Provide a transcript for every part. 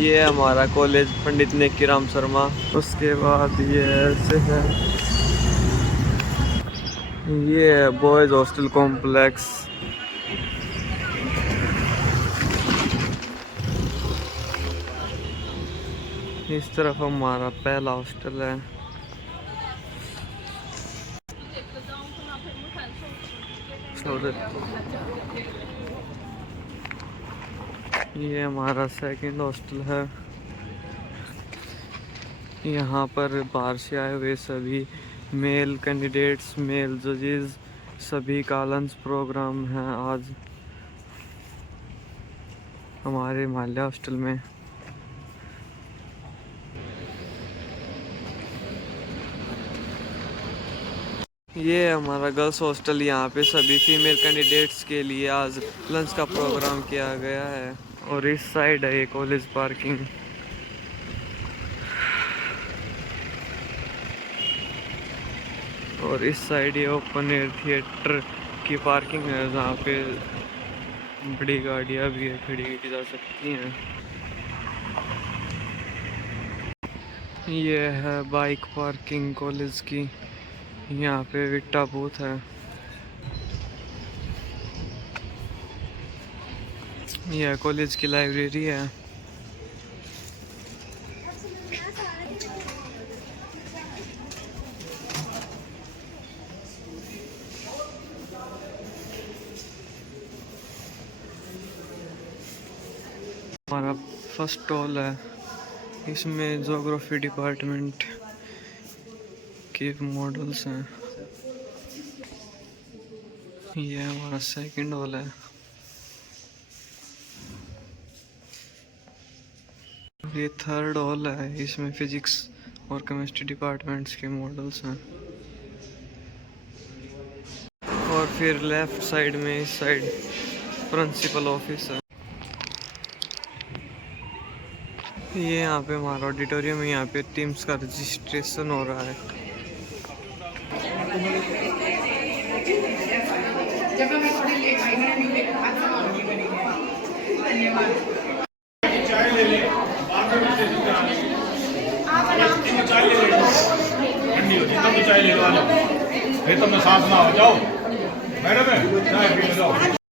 ये हमारा कॉलेज पंडित नेकीराम शर्मा। उसके बाद ये ऐसे है, ये है बॉयज हॉस्टल कॉम्प्लेक्स। इस तरफ हमारा पहला हॉस्टल है। ये हमारा सेकंड हॉस्टल है। यहाँ पर बाहर से आए हुए सभी मेल कैंडिडेट्स, मेल जजेस, सभी का लंच प्रोग्राम है आज हमारे माल्या हॉस्टल में। ये हमारा गर्ल्स हॉस्टल। यहाँ पे सभी फीमेल कैंडिडेट्स के लिए आज लंच का प्रोग्राम किया गया है। और इस साइड है ये कॉलेज पार्किंग। और इस साइड ये ओपन एयर थिएटर की पार्किंग है, जहाँ पे बड़ी गाड़ियाँ भी खड़ी की जा सकती हैं। ये है बाइक पार्किंग कॉलेज की। यहाँ पे विक्टा बूथ है। यह कॉलेज की लाइब्रेरी है। हमारा फर्स्ट हॉल है, इसमें ज्योग्राफी डिपार्टमेंट के मॉडल्स हैं। ये हमारा सेकंड हॉल है। ये थर्ड हॉल है, इसमें फिजिक्स और केमिस्ट्री डिपार्टमेंट्स के मॉडल्स हैं। और फिर लेफ्ट साइड में इस साइड प्रिंसिपल ऑफिस है। ये यहाँ पे हमारा ऑडिटोरियम है। यहाँ पे टीम्स का रजिस्ट्रेशन हो रहा है।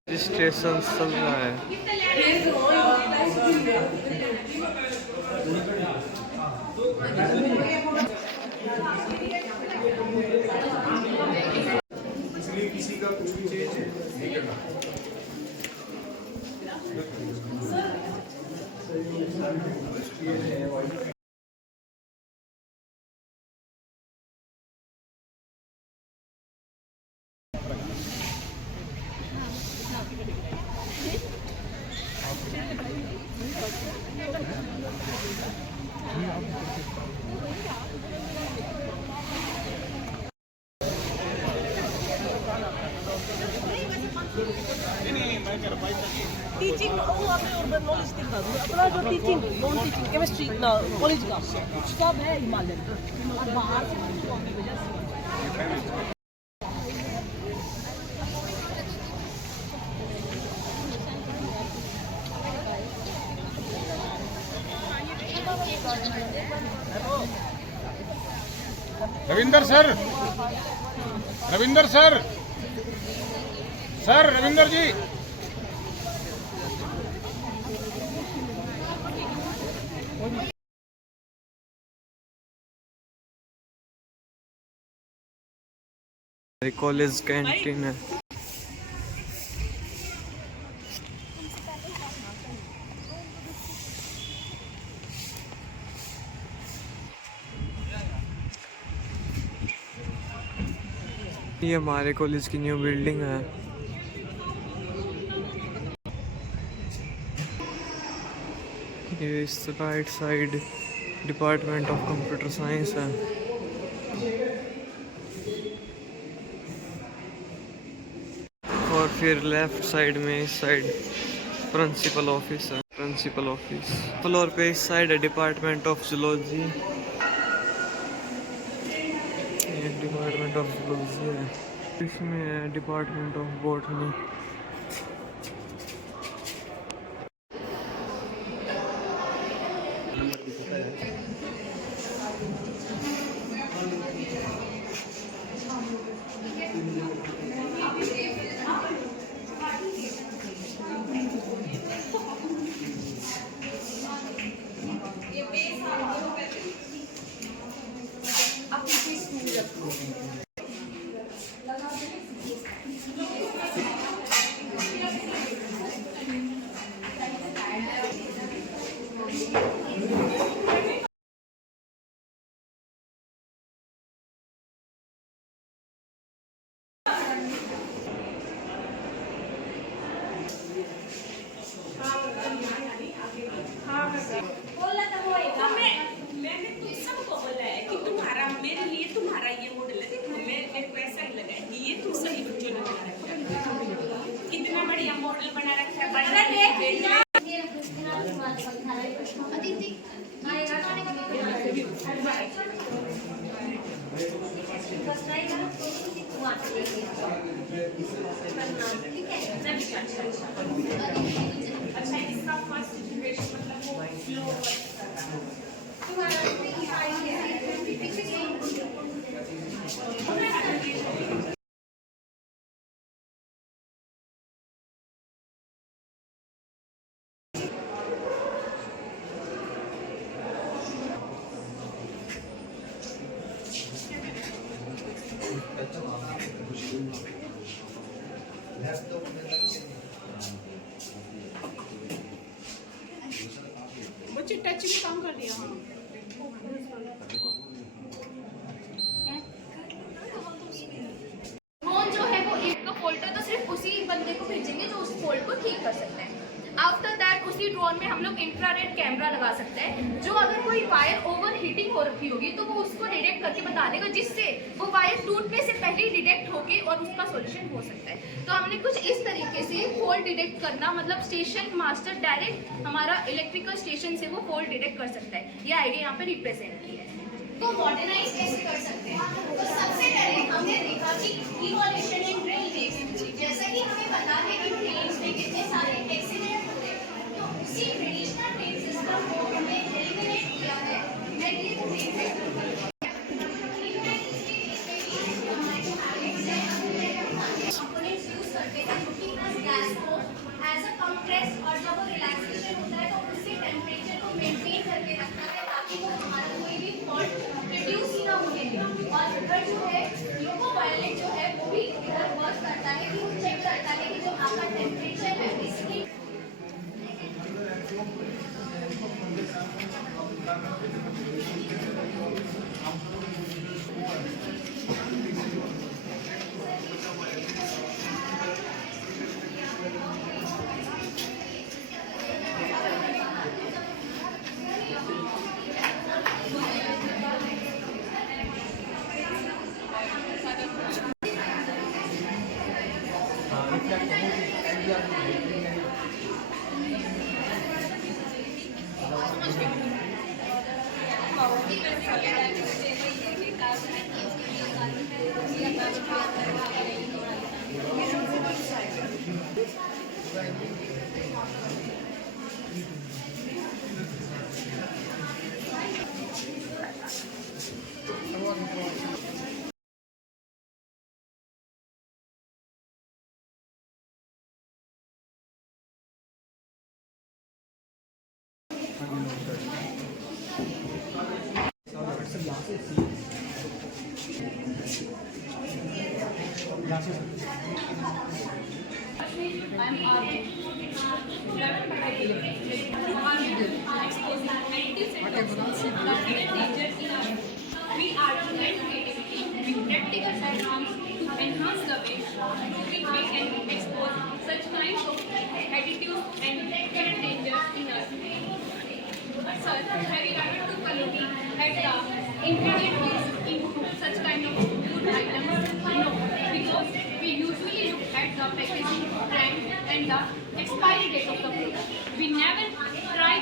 रजिस्ट्रेशन चल रहा है। इसलिए किसी का कुछ भी चेंज नहीं करना। टीचिंग वो आपने और नॉलेज दिखा दो अपना जो टीचिंग नॉन टीचिंग केमिस्ट्री ना कॉलेज का सब है हिमालयन और बाहर से की वजह से। Ravinder sir, Ravinder sir, sir Ravinder ji. College canteen है। ये हमारे कॉलेज की न्यू बिल्डिंग है। ये इस right side department of computer science है। और फिर लेफ्ट साइड में इस साइड प्रिंसिपल ऑफिस है। प्रिंसिपल ऑफिस फ्लोर पे इस साइड है डिपार्टमेंट ऑफ जूलॉजी। ये डिपार्टमेंट ऑफ जूलॉजी है। इसमें है डिपार्टमेंट ऑफ बॉटनी। होटल बना रखा है, बना अच्छा इसका फर्स्ट जनरेशन मतलब वो फ्लो बच्चे टच भी कम कर दिया। फोन जो है वो एक का फोल्डर तो सिर्फ उसी बंदे को भेजेंगे जो उस फोल्ड को ठीक कर सकता है। आफ्टर दैट उसी ड्रोन में हम लोग इंफ्रारेड कैमरा लगा सकते हैं, जो अगर कोई वायर ओवर हीटिंग हो रखी होगी तो वो उसको डिटेक्ट करके बता देगा, जिससे वो वायर टूटने से पहले ही डिटेक्ट होके और उसका सॉल्यूशन हो सकता है। तो हमने कुछ इस तरीके से फॉल्ट डिटेक्ट करना, मतलब स्टेशन मास्टर डायरेक्ट हमारा इलेक्ट्रिकल स्टेशन से वो फॉल्ट डिटेक्ट कर सकता है। ये आइडिया यहाँ पे रिप्रेजेंट किया है। तो मॉडर्नाइज कैसे कर सकते हैं? तो सबसे पहले हमने देखा कि इवोल्यूशन इन ड्रिल रिग्स, जैसा कि हमें पता है कि ट्रेन्स में कितने सारे एक्सीडेंट होते हैं, तो उसी ट्रेडिशनल ट्रेन सिस्टम को हमने एलिमिनेट किया है। कंपोनेंट्स यूज करते हैं जो कि उस गैस को एज अ कंप्रेस, और जब वो रिलैक्सेशन होता है तो उसी टेम्परेचर को मेंटेन करके रखता है ताकि वो हमारा कोई भी फॉल्ट प्रोड्यूस ही ना होने दे। और इधर जो है लोको पायलट जो है वो भी इधर वर्क करता है कि वो चेक करता है कि जो आपका टेम्परेचर है इसकी We are to let creativity with practical sidearms to enhance the way through which we can expose such kinds of attitudes and hidden dangers in us. Sir, have you ever took a look at the ingredient list into such kind of food items? No, because we usually look at the packaging, brand and the expiry date of the product. We never try.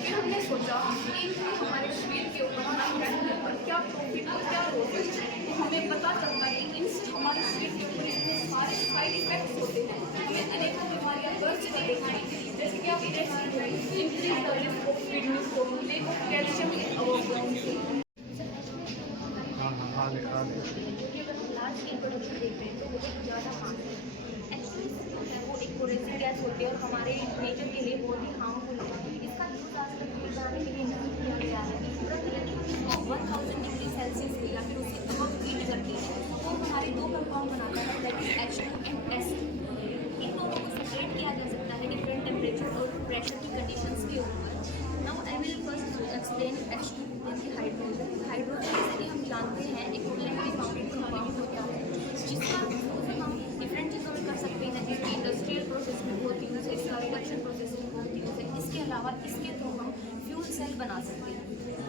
फिर हमने सोचा कि हमारे शरीर के ऊपर हमारे health के ऊपर क्या प्रॉफिट और क्या रोल है। तो हमें पता चलता है कि इनसे हमारे शरीर के ऊपर इतने सारे साइड इफेक्ट्स होते हैं, हमें अनेकों बीमारियां बढ़ चुकी दिखाई, जैसे कि आप increase the risk of kidney stone, lack of calcium in our bones. Large scale production देख रहे हैं तो बहुत ज़्यादा हार्म है। एक्चुअली जो है वो एक पोरेसिक गैस होती है और हमारे नेचर के लिए बहुत ही हार्मफुल है। इसका यूज़ आज तक बनाने के लिए नहीं किया गया है। इसको 1000 डिग्री सेल्सियस पे या फिर उससे बहुत हीट करती है तो हमारे दो कंपाउंड बनाता है, that is H2 and S। इन दोनों को सेपरेट किया जा सकता है डिफरेंट टेम्परेचर और प्रेशर की कंडीशंस के ऊपर। Now I will first explain H2 यानी हाइड्रोजन। हाइड्रोजन जैसे कि हम जानते हैं एक कोवैलेंटली बाउंडेड कंपाउंड होता है, जिसका हम डिफरेंट चीज़ों में कर सकते हैं, जैसे इंडस्ट्रियल प्रोसेस में बहुत यूज़ है, इसका रिडक्शन प्रोसेस में बहुत यूज़ है। इसके अलावा इसके थ्रू हम फ्यूल सेल बना सकते हैं।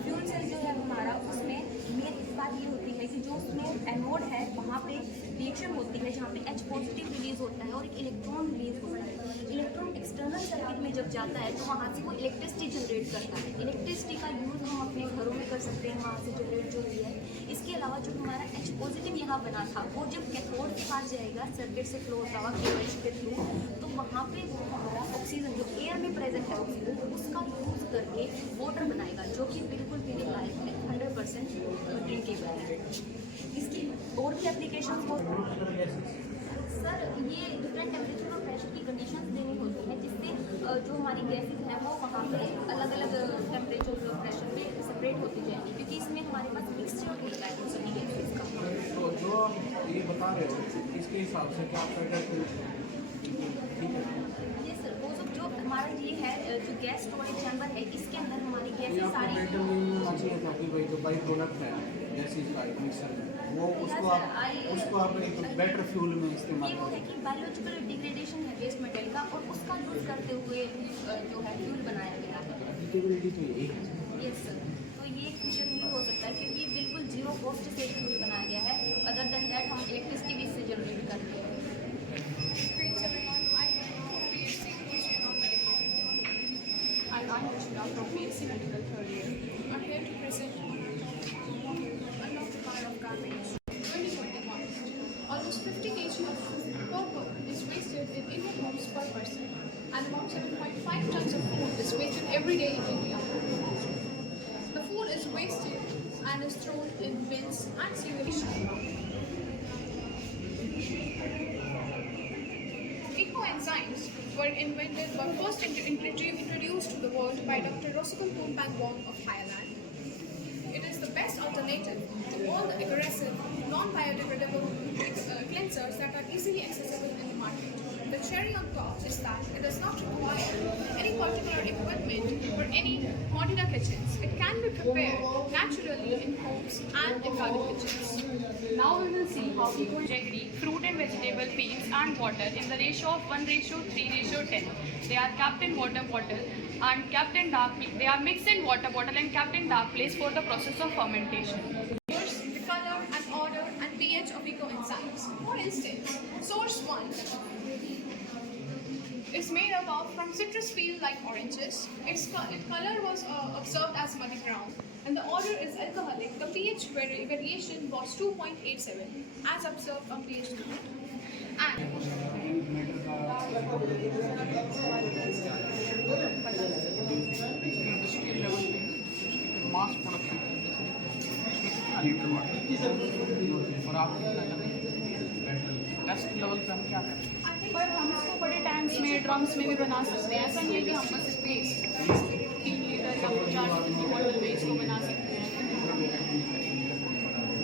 फ्यूल सेल जो है हमारा, उसमें मेन बात ये होती है कि जो उसमें एनोड है वहाँ पे रिएक्शन होती पार्टिकल है जहाँ पे H पॉजिटिव रिलीज होता है और एक इलेक्ट्रॉन रिलीज होता है। इलेक्ट्रॉन एक्सटर्नल सर्किट में जब जाता है तो वहाँ से वो इलेक्ट्रिसिटी जनरेट करता है। इलेक्ट्रिसिटी का यूज़ हम अपने घरों में कर सकते हैं, वहाँ से जनरेट जो हुई है। इसके अलावा जो हमारा H पॉजिटिव यहाँ बना था वो जब कैथोड के पास जाएगा, सर्किट से फ्लो होता हुआ KOH के थ्रू, तो वहाँ पे वो हमारा ऑक्सीजन जो एयर में प्रेजेंट है ऑक्सीजन, उसका यूज़ करके वाटर बनाएगा जो कि बिल्कुल पीने लायक है, 100% ड्रिंकेबल है। इसकी और भी एप्लीकेशन हो सर, ये डिफरेंट टेम्परेचर और प्रेशर की कंडीशन देनी होती है जिससे जो हमारी गैसेज हैं वो वहाँ पे अलग अलग टेम्परेचर और प्रेशर में सेपरेट होती जाएंगी, क्योंकि इसमें हमारे पास मिक्सचर होता है उन सभी गैसेज का। तो जो आप ये बता रहे हो इसके हिसाब से क्या आपका ठीक है? ये सर वो जो हमारा ये है जो गैस स्टोरेज चैम्बर है, इसके अंदर हमारी ये गैसेज आपको सारी मेटल नहीं होना चाहिए था कि भाई जो बाई प्रोडक्ट है जैसे इसका मिक्सर में वो उसको आप एक बेटर फ्यूल में इस्तेमाल ये वो है करें। कि बायोलॉजिकल डिग्रेडेशन है वेस्ट मटेरियल का और उसका यूज़ करते हुए जो है फ्यूल बनाया गया है। एडिटेबिलिटी तो यही है। यस सर, तो ये फ्यूचर नहीं हो सकता है क्योंकि ये बिल्कुल जीरो कॉस्ट से फ्यूल बनाया गया है। अदर देन दैट हम इलेक्ट्रिसिटी भी इससे जनरेट करते हैं। Greetings everyone, I'm BSc English Non-Medical. And I'm Rishna from BSc Medical third year. I'm here to present unlawful buyer of garbage. 2021. Almost 50 kg of purple is wasted in Indian homes per person, and about 7.5 tons of food is wasted every day in India. The food is wasted and is thrown in bins and sewage. Ecoenzymes were invented but first introduced to the world by Dr. Roscoe Pangwong of Thailand. It is the best alternative to all the aggressive, non-biodegradable cleansers that are easily accessible in the market. The cherry on top is that it does not require any particular equipment for any modular kitchens. It can be prepared naturally in homes and in private kitchens. Now we will see how eco-jaggery, fruit and vegetable peels and water in the ratio of 1:3:10. They are kept in water bottle and kept in dark. They are mixed in water bottle and kept in dark place for the process of fermentation. First, the color and order and pH of ecoenzymes. For instance, source 1 is made up of from citrus peel like oranges. Its color was observed as muddy brown, and the order is alcoholic. The pH variation was 2.87 as observed on pH 2. And industrial level पे mass production और आप test level पे हम क्या करें? पर हम इसको बड़े टैंक्स में, ड्रम्स में भी बना सकते हैं। ऐसा नहीं है कि हम बस स्पेस 3 लीटर या 4 लीटर की बॉटल में इसको बना सकते हैं।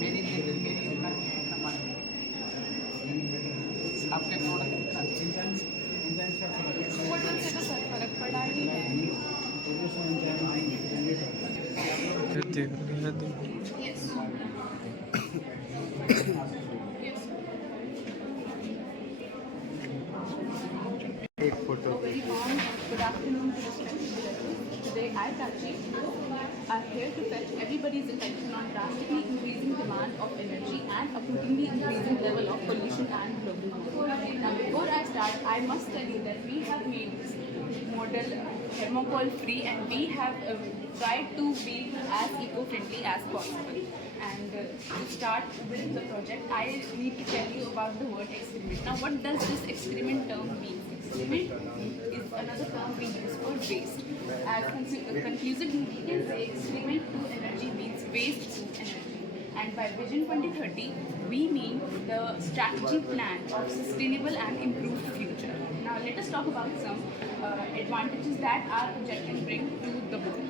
मेरी इतना मानिए आपके प्रोडक्ट कितना बॉटल से तो सर फर्क पड़ा ही है। देख रहे हैं तो yes, yes. एक photo Very warm good afternoon to respected directors. Today I, Tachi, are here to fetch everybody's attention on drastically increasing demand of energy and uprooting the increasing level of pollution and global warming. Now before I start, I must tell you that we have made this model thermocol free and we have tried to be as eco-friendly as possible. And to start with the project, I need to tell you about the word experiment. Now what does this experiment term mean? Experiment is another term we use for waste. As conclusively, we can say experiment to energy means waste to energy. And by Vision 2030, we mean the strategy plan of sustainable and improved future. Now let us talk about some advantages that our project can bring to the world.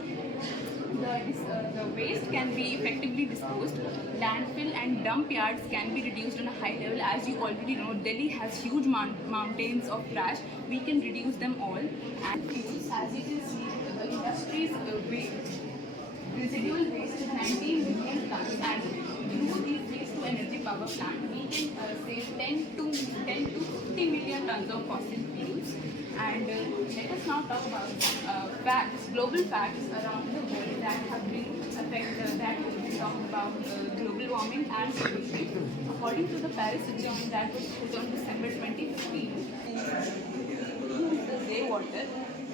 The waste can be effectively disposed. Landfill and dump yards can be reduced on a high level. As you already know, Delhi has huge mountains of trash. We can reduce them all. And fuels, as you can see, the industry's residual waste is 19 million tons. And through these waste to energy power plant, we can save 10 to 50 million tons of fossil fuels. And let us now talk about facts, global facts around the world that have been affected, that we talk about global warming and pollution. According to the Paris Agreement that was put on December 2015, use the grey-water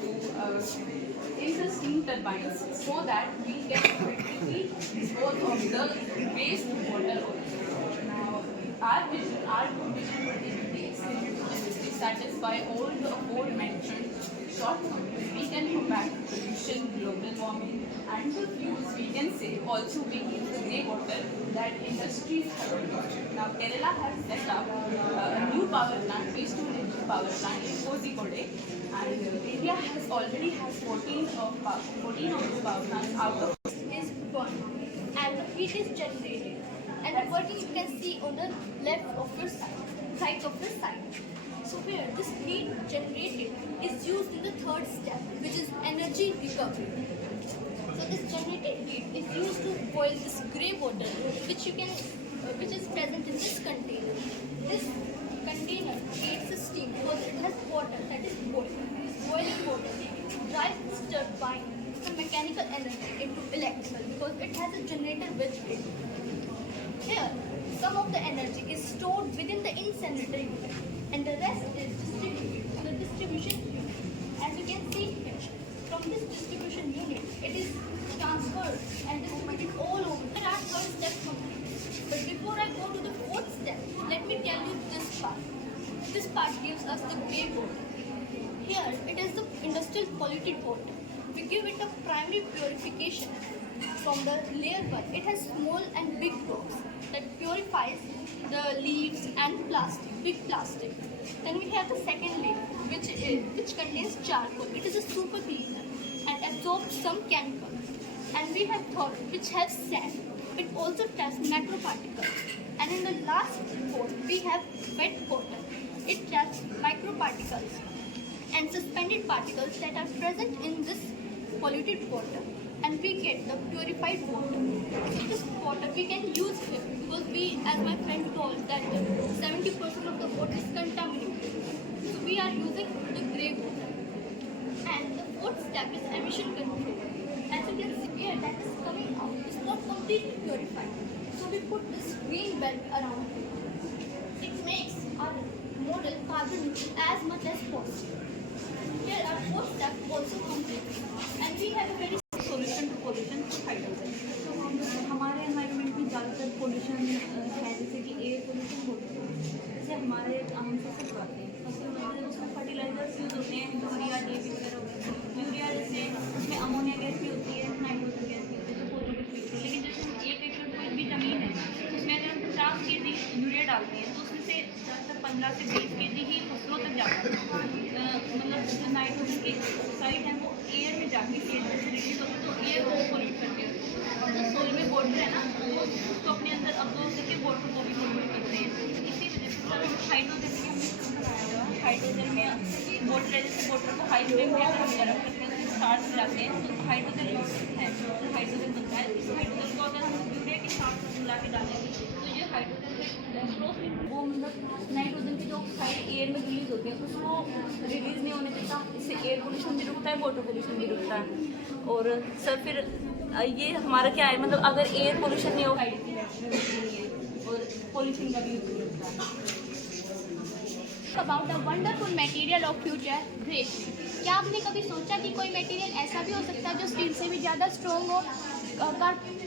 to in the steam turbines so that we can effectively dispose of the waste water also. Now, our vision is to satisfy all the aforementioned shortcomings. We can combat pollution, global warming, and the fuels we can save. Also, we use the grey water that industries have. Now, Kerala has set up a new power plant, waste to energy power plant in Kozhikode, and India already has 14 of the power plants out of. Is burned and heat is generated, and the working you can see on the left of your side, right of the side. So here this heat generated is used in the third step, which is energy recovery. So this generated heat is used to boil this grey water, which is present in this container. This container creates a steam because it has water that is boiling. This boiling water drives this turbine from mechanical energy into electrical because it has a generator which it. Here, some of the energy is stored within the incinerator unit and the rest is distributed to the distribution unit. As you can see here, from this distribution unit, it is transferred and distributed all over. There are third steps complete. But before I go to the fourth step, let me tell you this part. This part gives us the grey water. Here, it is the industrial polluted water. We give it a primary purification from the layer 1. It has small and big probes that purifies the leaves and plastic, big plastic. Then we have the second layer, which contains charcoal. It is a super cleaner and absorbs some chemicals. And we have third, which has sand. It also traps macroparticles. And in the last fourth, we have wet water. It traps microparticles and suspended particles that are present in this polluted water, and we get the purified water. So this water we can use here because we, as my friend told, that 70% of the water is contaminated. So we are using the grey water. And the fourth step is emission control. As you can see here, that is coming out. It's not completely purified. So we put this green belt around it. It makes our model carbon neutral as much as possible. Here our fourth step also complete, and we have a very Solution to pollution through hydrogen. तो हमारे environment में ज़्यादातर pollution है, जैसे कि air pollution होता है, जैसे हमारे हम फसल उगाते हैं, फसल उगाते हैं उसमें फर्टिलाइजर्स यूज होते हैं, यूरिया, DAP वगैरह होते हैं. यूरिया जैसे उसमें अमोनिया गैस भी होती है, नाइट्रोजन गैस भी होती है, तो पोल्यूटेड भी होती है. लेकिन जैसे हम 1 एकड़ कोई भी ज़मीन है उसमें अगर हम 50 kg यूरिया डालते हैं तो उसमें से ज़्यादातर 15 से 20 kg ही फसलों तक जाता है. मतलब जो नाइट्रोजन की साइड है वो एयर में जाके एयर से रिलीज होती है, तो एयर को पोल्यूट करते हैं. और जो सोइल में वाटर है ना, वो उसको अपने अंदर अब्जॉर्ब करके वाटर को भी पोल्यूट करते हैं. इसी वजह से सर हाइड्रोजन की हमने बनाया हुआ है. हाइड्रोजन में वाटर है, जैसे वाटर को हाई फ्लेम में अगर हम गर्म करके उसमें स्टार्च मिलाते हैं तो हाइड्रोजन है, तो हाइड्रोजन बनता है. इस हाइड्रोजन को अगर हम यूरिया के साथ मिला के डालेंगे तो ये हाइड्रोजन वो मतलब नाइट्रोजन की जो साइड एयर में रिलीज होती है उसको रिलीज नहीं होने देता. इससे एयर पोल्यूशन भी रुकता है, वाटर पोल्यूशन भी रुकता है. और सर फिर ये हमारा क्या है, मतलब अगर एयर पोल्यूशन नहीं होगा और पोल्यूशन का भी रुकता है. About a wonderful material of future, graphene. क्या आपने कभी सोचा कि कोई मटेरियल ऐसा भी हो सकता है जो स्टील से भी ज़्यादा स्ट्रॉन्ग हो,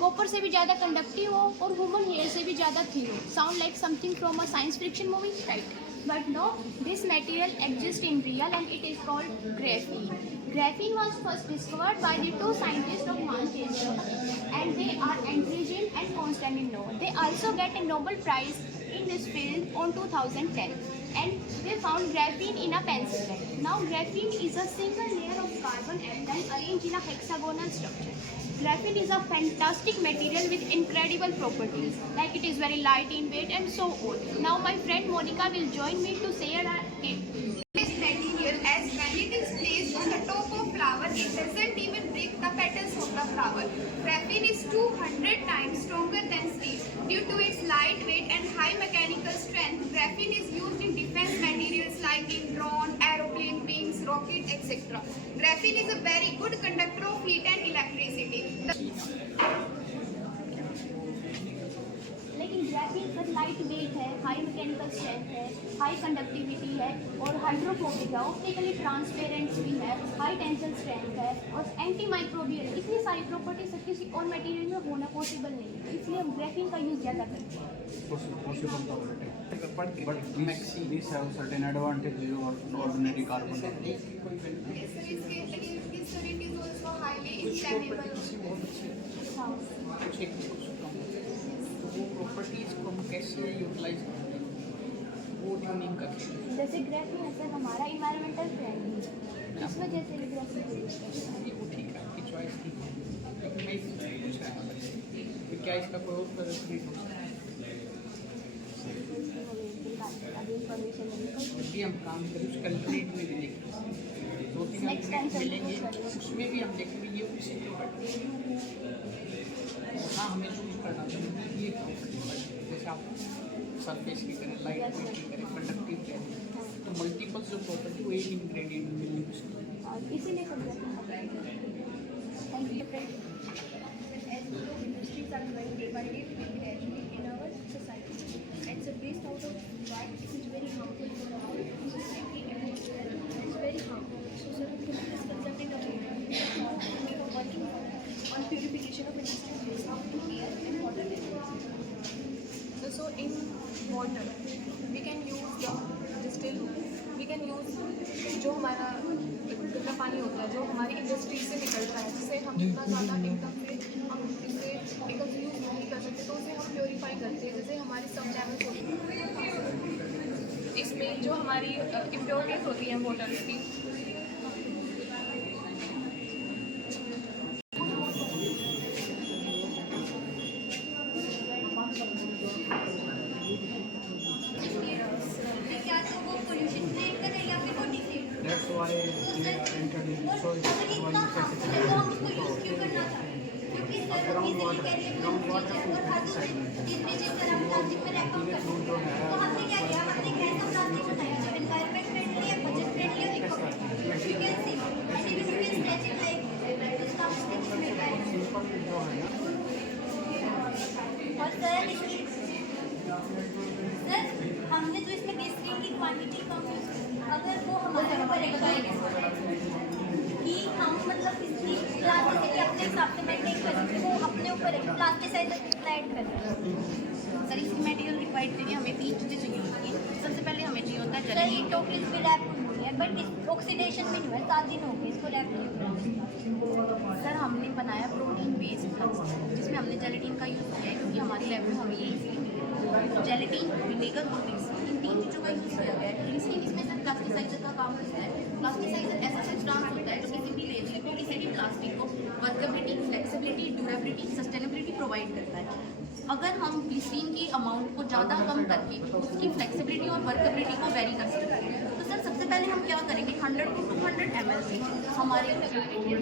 कॉपर से भी ज़्यादा कंडक्टिव हो और ह्यूमन हेयर से भी ज़्यादा थिन हो? Sound like something from a science fiction movie, right? But no, this material exists in real and it is called graphene. Graphene was first discovered by the two scientists of Manchester and they are Andregen and Konstantin Noah. They also get a Nobel Prize in this field on 2010 and they found graphene in a pencil lead. Now graphene is a single layer of carbon atom arranged in a hexagonal structure. Graphene is a fantastic material with incredible properties, like it is very light in weight and so on. Now my friend Monica will join me to share her tip. This material, as when it is placed on the top of flower, it doesn't even break the petals of the flower. Graphene is 200 times stronger than steel. Due to its light weight and high mechanical strength, graphene is used in defense materials like in drone, aeroplane wings, rockets, etc. Graphene is a very good conductor of heat and electricity. Graphene sir light weight है, high mechanical strength है, high conductivity है और hydrophobic है, optically transparent भी है, high tension strength है और anti microbial है। इतनी सारी प्रॉपर्टी सर किसी और मटेरियल में होना पॉसिबल नहीं है, इसलिए हम ग्रेफीन का यूज़ ज़्यादा करते हैं। possible तो है, but these have certain advantages over ordinary carbon. Sir, it is also highly inflammable. तो वो प्रॉपर्टीज को हम कैसे यूटिलाइज करते हैं, वो ट्यूनिंग करते हैं। जैसे ग्रेफीन है सर हमारा इन्वायरमेंटल फ्रेंडली है, इस वजह से भी ग्रेफीन वो ठीक है, आपकी चॉइस ठीक है, लेकिन मैं इसी पूछ रहा हूँ कि क्या इसका कोई और रेट हो सकता है? जब भी हम काम करें उसका रेट में भी देखें, 2-3 मिलेंगे, उसमें भी हम देखेंगे ये उसी प्रॉपर्टी हाँ हमें चूज करना चाहिए ये प्रॉपर्टी, जैसे आप सरफेस की करें, लाइट वेट की करें, कंडक्टिव करें, तो मल्टीपल्स जो प्रॉपर्टी वो एक इंग्रेडिएंट में यूज करें। इसीलिए सब thank you friend. As industries are growing day by day gradually in our society, and so based out of why it is very harmful for our society and atmosphere. It's very harmful. So sir, this is consulting about we are working on purification of industrial waste in air and water levels. So in water, we can use the distilled, we can use जो हमारा गंदा पानी होता है, जो हमारी industry से निकलता है, जिसे हम इतना ज़्यादा एकदम से हम इसे एकदम से यूज़ नहीं कर सकते, तो उसे हम प्योरीफाई करते हैं। जैसे हमारी सब चैनल्स होती हैं, इसमें जो हमारी इम्प्योरिटीज होती हैं वाटर की, क्या तो वो पोल्यूशन क्रिएट करे या फिर वो defect. That's why we are entered in. So it's अगर why इतना you say harmful है तो हम उसको यूज़ क्यों करना चाहते हैं? क्योंकि सर इजीली कैरिएबल चीज़ है और हर दूसरी चीज़ अगर हम प्लास्टिक में रैप कर सकते हैं, तो हमने क्या किया, हमने एक ऐसा प्लास्टिक बनाया जो एनवायरमेंट फ्रेंडली है, बजट फ्रेंडली और eco friendly. You can see and you can stretch it like stop stitch में और सर इसकी सर हमने जो इसमें ग्लिसरीन की क्वांटिटी कम यूज़ की, अगर वो हमारे ऊपर एक्सपायर कि हम मतलब इसकी प्लास्टिसिटी अपने हिसाब से मेंटेन कर सकते हैं, वो अपने ऊपर प्लास्टिसाइजर अप्लाइड करें। सर इसकी मटेरियल रिक्वायर्ड के लिए हमें 3 चीज़ें चाहिए होती हैं। सबसे पहले हमें चाहिए होता है सर जल्दी, ये टोटल भी रैप हुई है बट इस ऑक्सीडेशन भी नहीं है, 7 दिन हो गए इसको रैप नहीं हुआ। सर हमने बनाया प्रोटीन बेस्ड फ्लास्क, जिसमें हमने जेलेटिन का यूज़ किया है, क्योंकि हमारी लैब में हमें ये इसलिए मिला। जेलेटिन, विनेगर और ग्लिसरीन, इन 3 चीज़ों का यूज़ किया गया है। ग्लिसरीन इसमें सर प्लास्टिसाइजर का काम करता है। प्लास्टिसाइजर ऐसा सब्सटेंस होता है जो किसी भी लेवल को, किसी भी प्लास्टिक को workability, flexibility, durability, sustainability provide करता है। अगर हम ग्लिसरीन की अमाउंट को ज़्यादा कम करके उसकी फ्लेक्सिबिलिटी और वर्केबिलिटी को वेरी कर सकते हैं, तो सर सबसे पहले हम क्या करेंगे, 100 to 200 ml से हमारे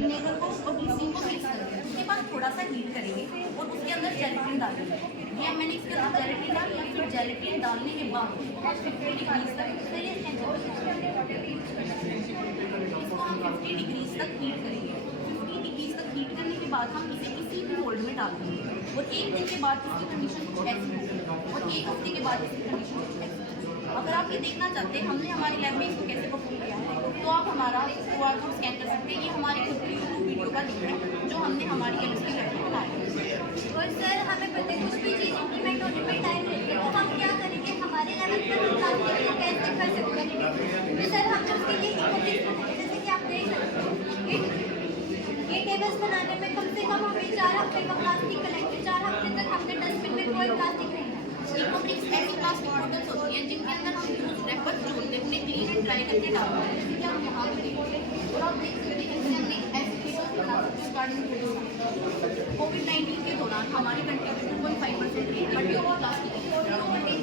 विनेगर को और ग्लिसरीन को मिक्स करेंगे। उसके बाद थोड़ा सा हीट करेंगे और उसके अंदर जेलेटिन डालेंगे। ये मैंने इसके अंदर जेलेटिन डाली, या फिर जेलेटिन डालने के बाद 50 डिग्रीज तक इसको हम 50 डिग्रीज तक हीट करेंगे। 50 डिग्रीज तक हीट करने के बाद हम इसे किसी भी मोल्ड में डाल देंगे और 1 दिन के बाद इसकी कंडीशन कुछ ऐसी होगी और 1 हफ्ते के बाद इसकी कंडीशन कुछ ऐसी होगी। अगर आप ये देखना चाहते हैं हमने हमारी लैब में इसको कैसे परफॉर्म किया है, तो आप हमारा QR कोड स्कैन कर सकते हैं। ये हमारी खुद की YouTube वीडियो का लिंक है जो हमने हमारी केमिस्ट्री लैब में बनाया है। और सर हमें पता है कुछ भी चीज़ इम्प्लीमेंट होने में टाइम लगता है, तो हम क्या करेंगे, हमारे लेवल पर हम प्लास्टिक को कैसे कर सकते हैं। तो सर हमने उसके लिए इकोटिक्स बनाए, जैसे कि आप देख सकते हैं ये टेबल्स बनाने में कम से कम हमें 4 हफ्ते का प्लास्टिक कलेक्ट, 4 हफ्ते तक हमने डस्टबिन में कोई प्लास्टिक नहीं डाला। इकोब्रिक्स ऐसी प्लास्टिक बॉटल्स होती हैं जिनके अंदर हम यूज रैपर जोड़ते हैं, उन्हें क्लीन एंड ड्राई करके डालते हैं, जैसे कि आप यहाँ पे देखोगे और आप देख सकते हैं इससे हमने ऐसे केसेस दिखा सकते हैं गार्डन कोविड-19 के दौरान हमारी कंट्री में 2.5% रेट बढ़ी हुई प्लास्टिक की,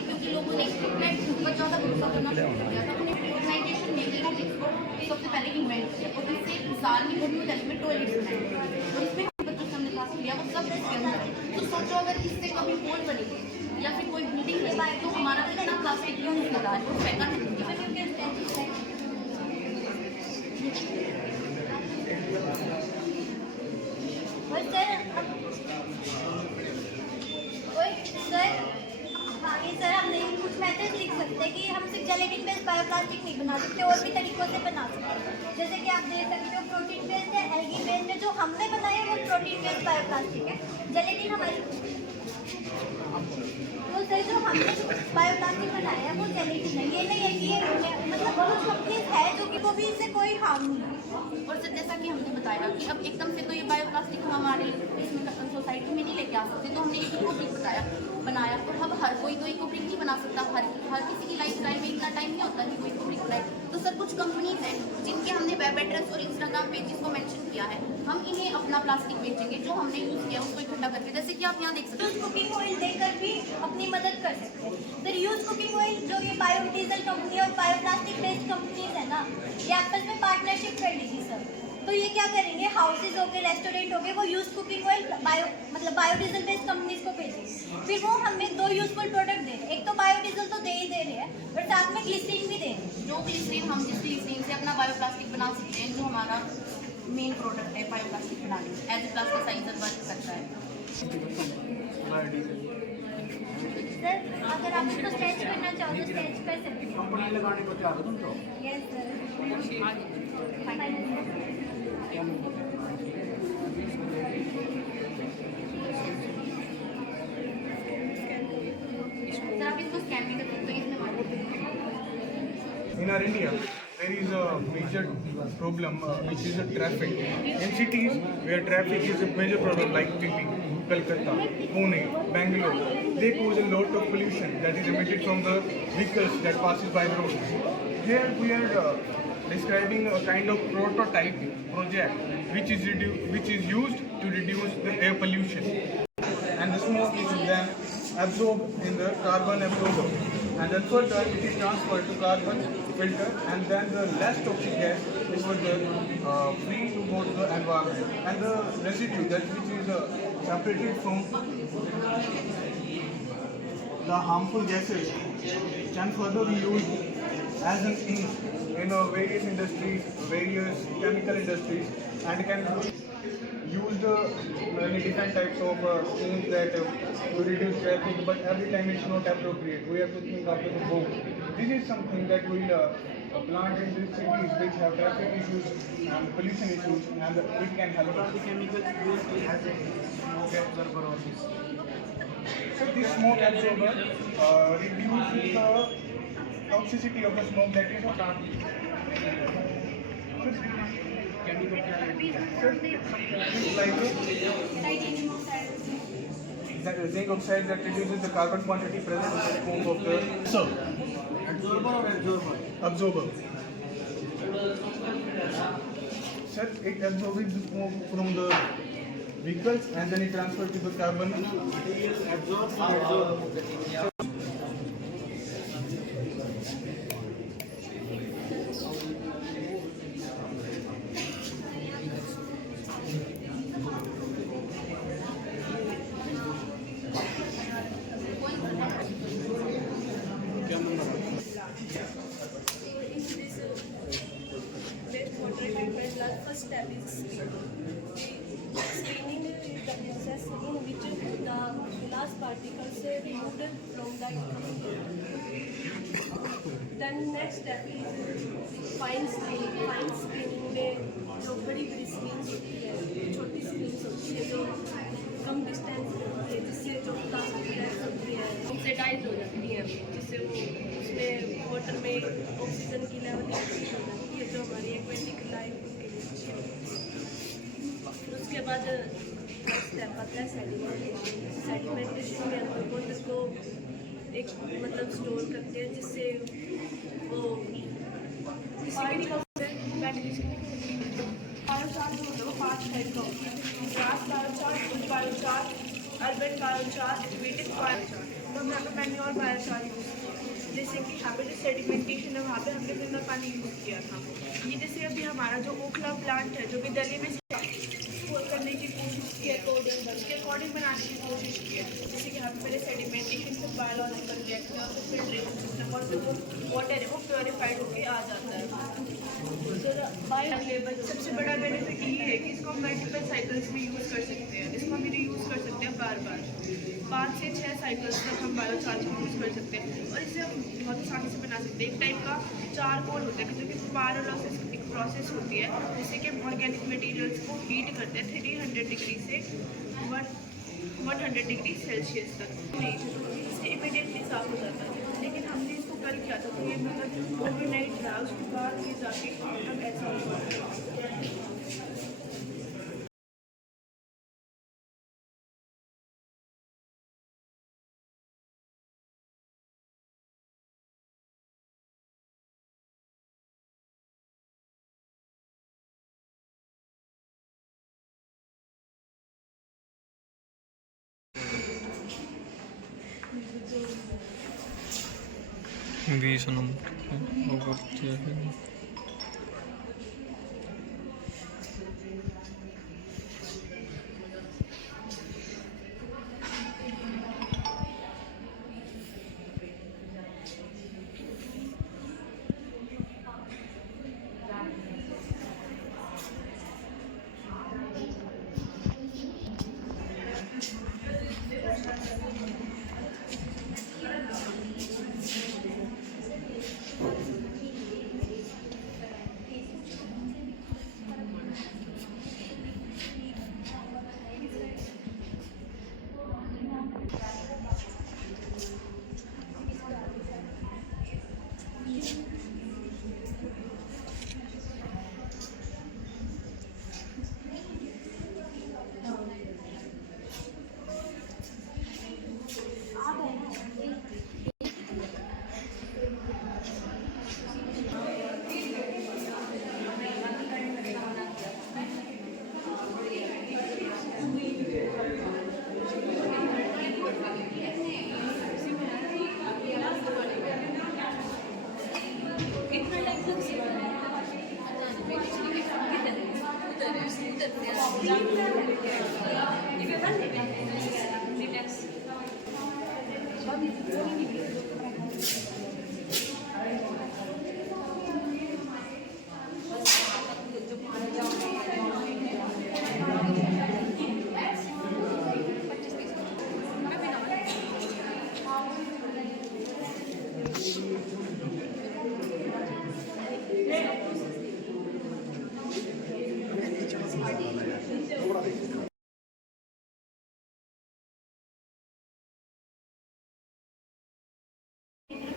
क्योंकि लोगों ने इक्विपमेंट पर ज़्यादा भरोसा करना शुरू कर दिया था। उन्होंने ऑर्गेनाइजेशन ने इकोब्रिक्स को सबसे पहले इन्वेंट किया और इससे साल में 2 दिल्ली में टॉयलेट्स बनाए और इसमें बच्चों से हमने क्लास लिया, वो सब इसके अंदर। तो सोचो अगर इससे कभी पोल बनेगी या फिर कोई बिल्डिंग के बाहर, तो हमारा कितना प्लास्टिक यूज होता है और फेंका नहीं होता। और सर और भी तरीकों से बना सकते हैं। जैसे कि आप देख सकते हो प्रोटीन बेस्ड है, एल्गी बेस्ड है। जो हमने बनाया है वो प्रोटीन बेस्ड बायोप्लास्टिक है। जेलेटिन हमारी तो सर जो हमने बायोप्लास्टिक बनाया है वो जेलेटिन है। ये नहीं है कि ये मतलब कुछ कंपनीज है जो कि वो भी इससे कोई हार्म नहीं है। और सर जैसा कि हमने बताया कि अब एकदम से तो ये बायोप्लास्टिक हम हमारे सोसाइटी में नहीं लेके आ सकते, तो हमने इको ब्रिक बनाया। और अब हर कोई तो इको ब्रिक नहीं बना सकता, हर किसी की लाइफ स्टाइल में इतना टाइम नहीं होता कि वो इको ब्रिक बनाए। तो सर कुछ कंपनीज हैं जिनके हमने वेब एड्रेस और इंस्टाग्राम पेजेस को मेंशन किया है, हम इन्हें अपना प्लास्टिक बेचेंगे जो हमने यूज़ किया उसको इकट्ठा करके, जैसे कि आप यहाँ देख सकते यूज कुकिंग ऑयल देकर भी अपनी मदद कर सकते हैं। सर यूज कुकिंग ऑयल जो ये बायोडीजल कंपनी और बायोप्लास्टिक बेस्ड कंपनीज है ना, ये आपस में पार्टनरशिप कर लीजिए सर। तो ये क्या करेंगे, हाउसेज हो गए, रेस्टोरेंट हो गए, वो use cooking oil biodiesel based companies को भेजेंगे। फिर वो हमें 2 यूजफुल प्रोडक्ट दे रहे हैं। एक तो बायोडीजल तो दे ही दे रहे हैं और साथ में ग्लिसरीन भी दे रहे हैं। जो ग्लिसरीन हम जिस ग्लिसरीन से अपना बायोप्लास्टिक बना सकते हैं, जो हमारा मेन प्रोडक्ट है बायोप्लास्टिक बनाने में, एज ए प्लास्टिसाइजर वर्क करता है। सर अगर आप इसको स्ट्रेच करना चाहो तो स्ट्रेच कर सकते हैं। कंपनी लगाने को तैयार हो तुम तो? Yes sir. सर आप इसको स्कैन भी कर सकते हो, इसमें In our India, there is a major problem which is a traffic. In cities where traffic is a major problem like Delhi, Kolkata, Pune, Bangalore, they cause a lot of pollution that is emitted from the vehicles that passes by the road. Here we are describing a kind of prototype project which is used to reduce the air pollution. And the smoke is then absorbed in the carbon absorber, and then further it is transferred to carbon filter, and then the less toxic gas is further free to go to the environment, and the residue that which is separated from the harmful gases can further be used as an ink in various industries, various chemical industries, and can used many different types of schemes that to reduce traffic, but every time it's not appropriate. We have to think after the both. This is something that will plant in these cities which have traffic issues and pollution issues, and it can help us. chemicals used as a smoke absorber or this. So this smoke absorber reduces the toxicity of the smoke that is zinc oxide that reduces the carbon quantity present in the smoke of the Absorber or absorber? absorber. Sir, it absorbs the smoke from the vehicles and then it transfers to the carbon. Absorb or absorb? First step is screening. Screening is the process in which the glass particles are removed from the then next step is fine screening. Fine screening में जो बड़ी बड़ी screens होती है, छोटी screens होती है जो कम डिस्टेंस होती है, जिससे जो प्लास्टिक बैग्स होती है ऑक्सीडाइज हो जाती है, जिससे वो उसमें वाटर में ऑक्सीजन की लेवल इंक्रीज हो जाती है जो हमारी एक्वेटिक लाइफ के लिए। उसके बाद स्टेप आता है सेडिमेंटेशन। सेडिमेंटेशन में हम वाटर को एक मतलब स्टोर करते हैं जिससे वो बायोचार जो होता है वो 5 टाइप का होता है। Grass biochar, food biochar, urban biochar, aquatic biochar. तो हमने यहाँ पे मैन्योर बायोचार यूज़ किया। जैसे कि यहाँ पे जो सेडिमेंटेशन है वहाँ पे हमने मिनरल पानी यूज़ किया था। ये जैसे अभी हमारा जो ओखला प्लांट है जो कि दिल्ली में करने की कोशिश की अकॉर्डिंग उसके अकॉर्डिंग बनाने की कोशिश की है। जैसे कि हम पहले सेडिमेंटेशन से बायोलॉजिकल रिएक्टर और फिर फिल्ट्रेशन सिस्टम और फिर वो वाटर है वो प्योरीफाइड होकर आ जाता है। बायो सबसे बड़ा बेनिफिट ये है कि इसको हम मल्टीपल साइकिल्स में यूज़ कर सकते हैं, इसको हम रीयूज़ कर सकते हैं बार बार। 5 से 6 साइकिल्स तक हम बायोचार्जिंग यूज़ कर सकते हैं और इसे हम बहुत आसानी से बना सकते हैं। एक टाइप का चारकोल होता है जो कि पायरोलिसिस एक प्रोसेस होती है जिससे कि हम ऑर्गेनिक मटेरियल्स को हीट करते हैं 300 डिग्री से 100 डिग्री सेल्सियस तक। नहीं तो इससे इमीडिएटली साफ हो जाता है, लेकिन हमने इसको कल किया था तो ये मतलब ओवरनाइट रहा, उसके बाद ये जाके तब ऐसा हुआ। बीस नंबर करते हैं।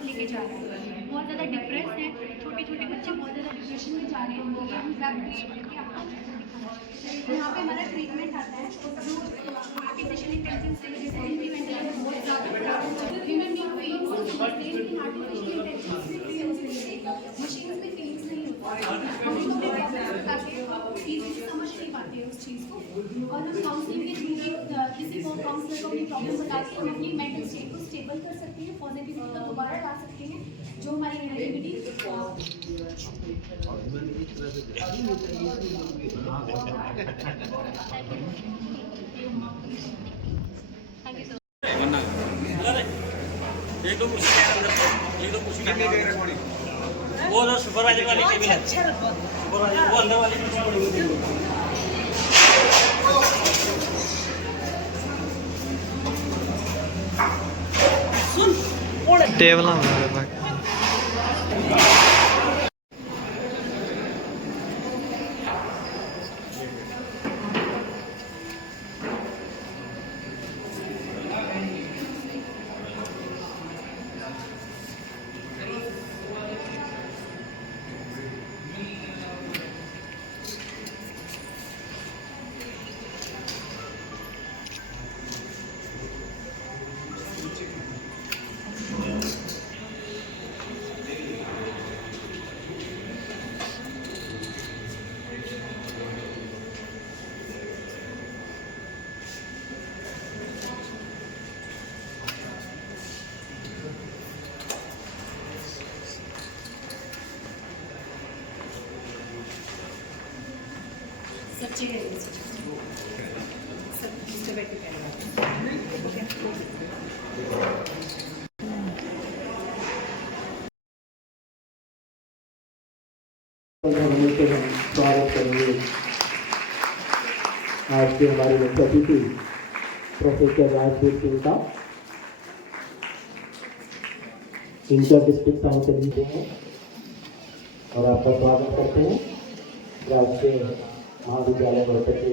लेके जा रहा है, बहुत ज़्यादा डिप्रेस है, छोटे छोटे बच्चे बहुत ज़्यादा डिप्रेशन में जा रहे हैं, ये हम सब क्रिएट करके आपको यहाँ पे हमारा ट्रीटमेंट आता है जो आर्टिफिशियल इंटेलिजेंस से जैसे इम्प्लीमेंट बहुत ज़्यादा ह्यूमन बीइंग पेन्स लेकिन आर्टिफिशियल इंटेलिजेंस से मशीन में पेन्स नहीं होता, हम लोग बताते हैं हम इजीली समझ नहीं पाते हैं उस चीज़ को, और हम काउंसलिंग के थ्रू किसी को काउंसलर को अपनी प्रॉब्लम बता के हम अपनी मेंटल स्टेट को स्टेबल कर सकते हैं, पॉजिटिव तक दोबारा ला सकते हैं, जो हमारी नेगेटिविटी वो जो सुपरवाइजर वाली टेबल है, सुपरवाइजर वो अंदर वाली टेबल हमारे पास स्वागत करेंगे आज के हमारे मुख्य अतिथि प्रोफेसर राजवीर सिंह का इंटर डिस्ट्रिक्ट साइंस एग्जीबिशन हैं और आपका स्वागत करते हैं राजकीय महाविद्यालय रोहतक के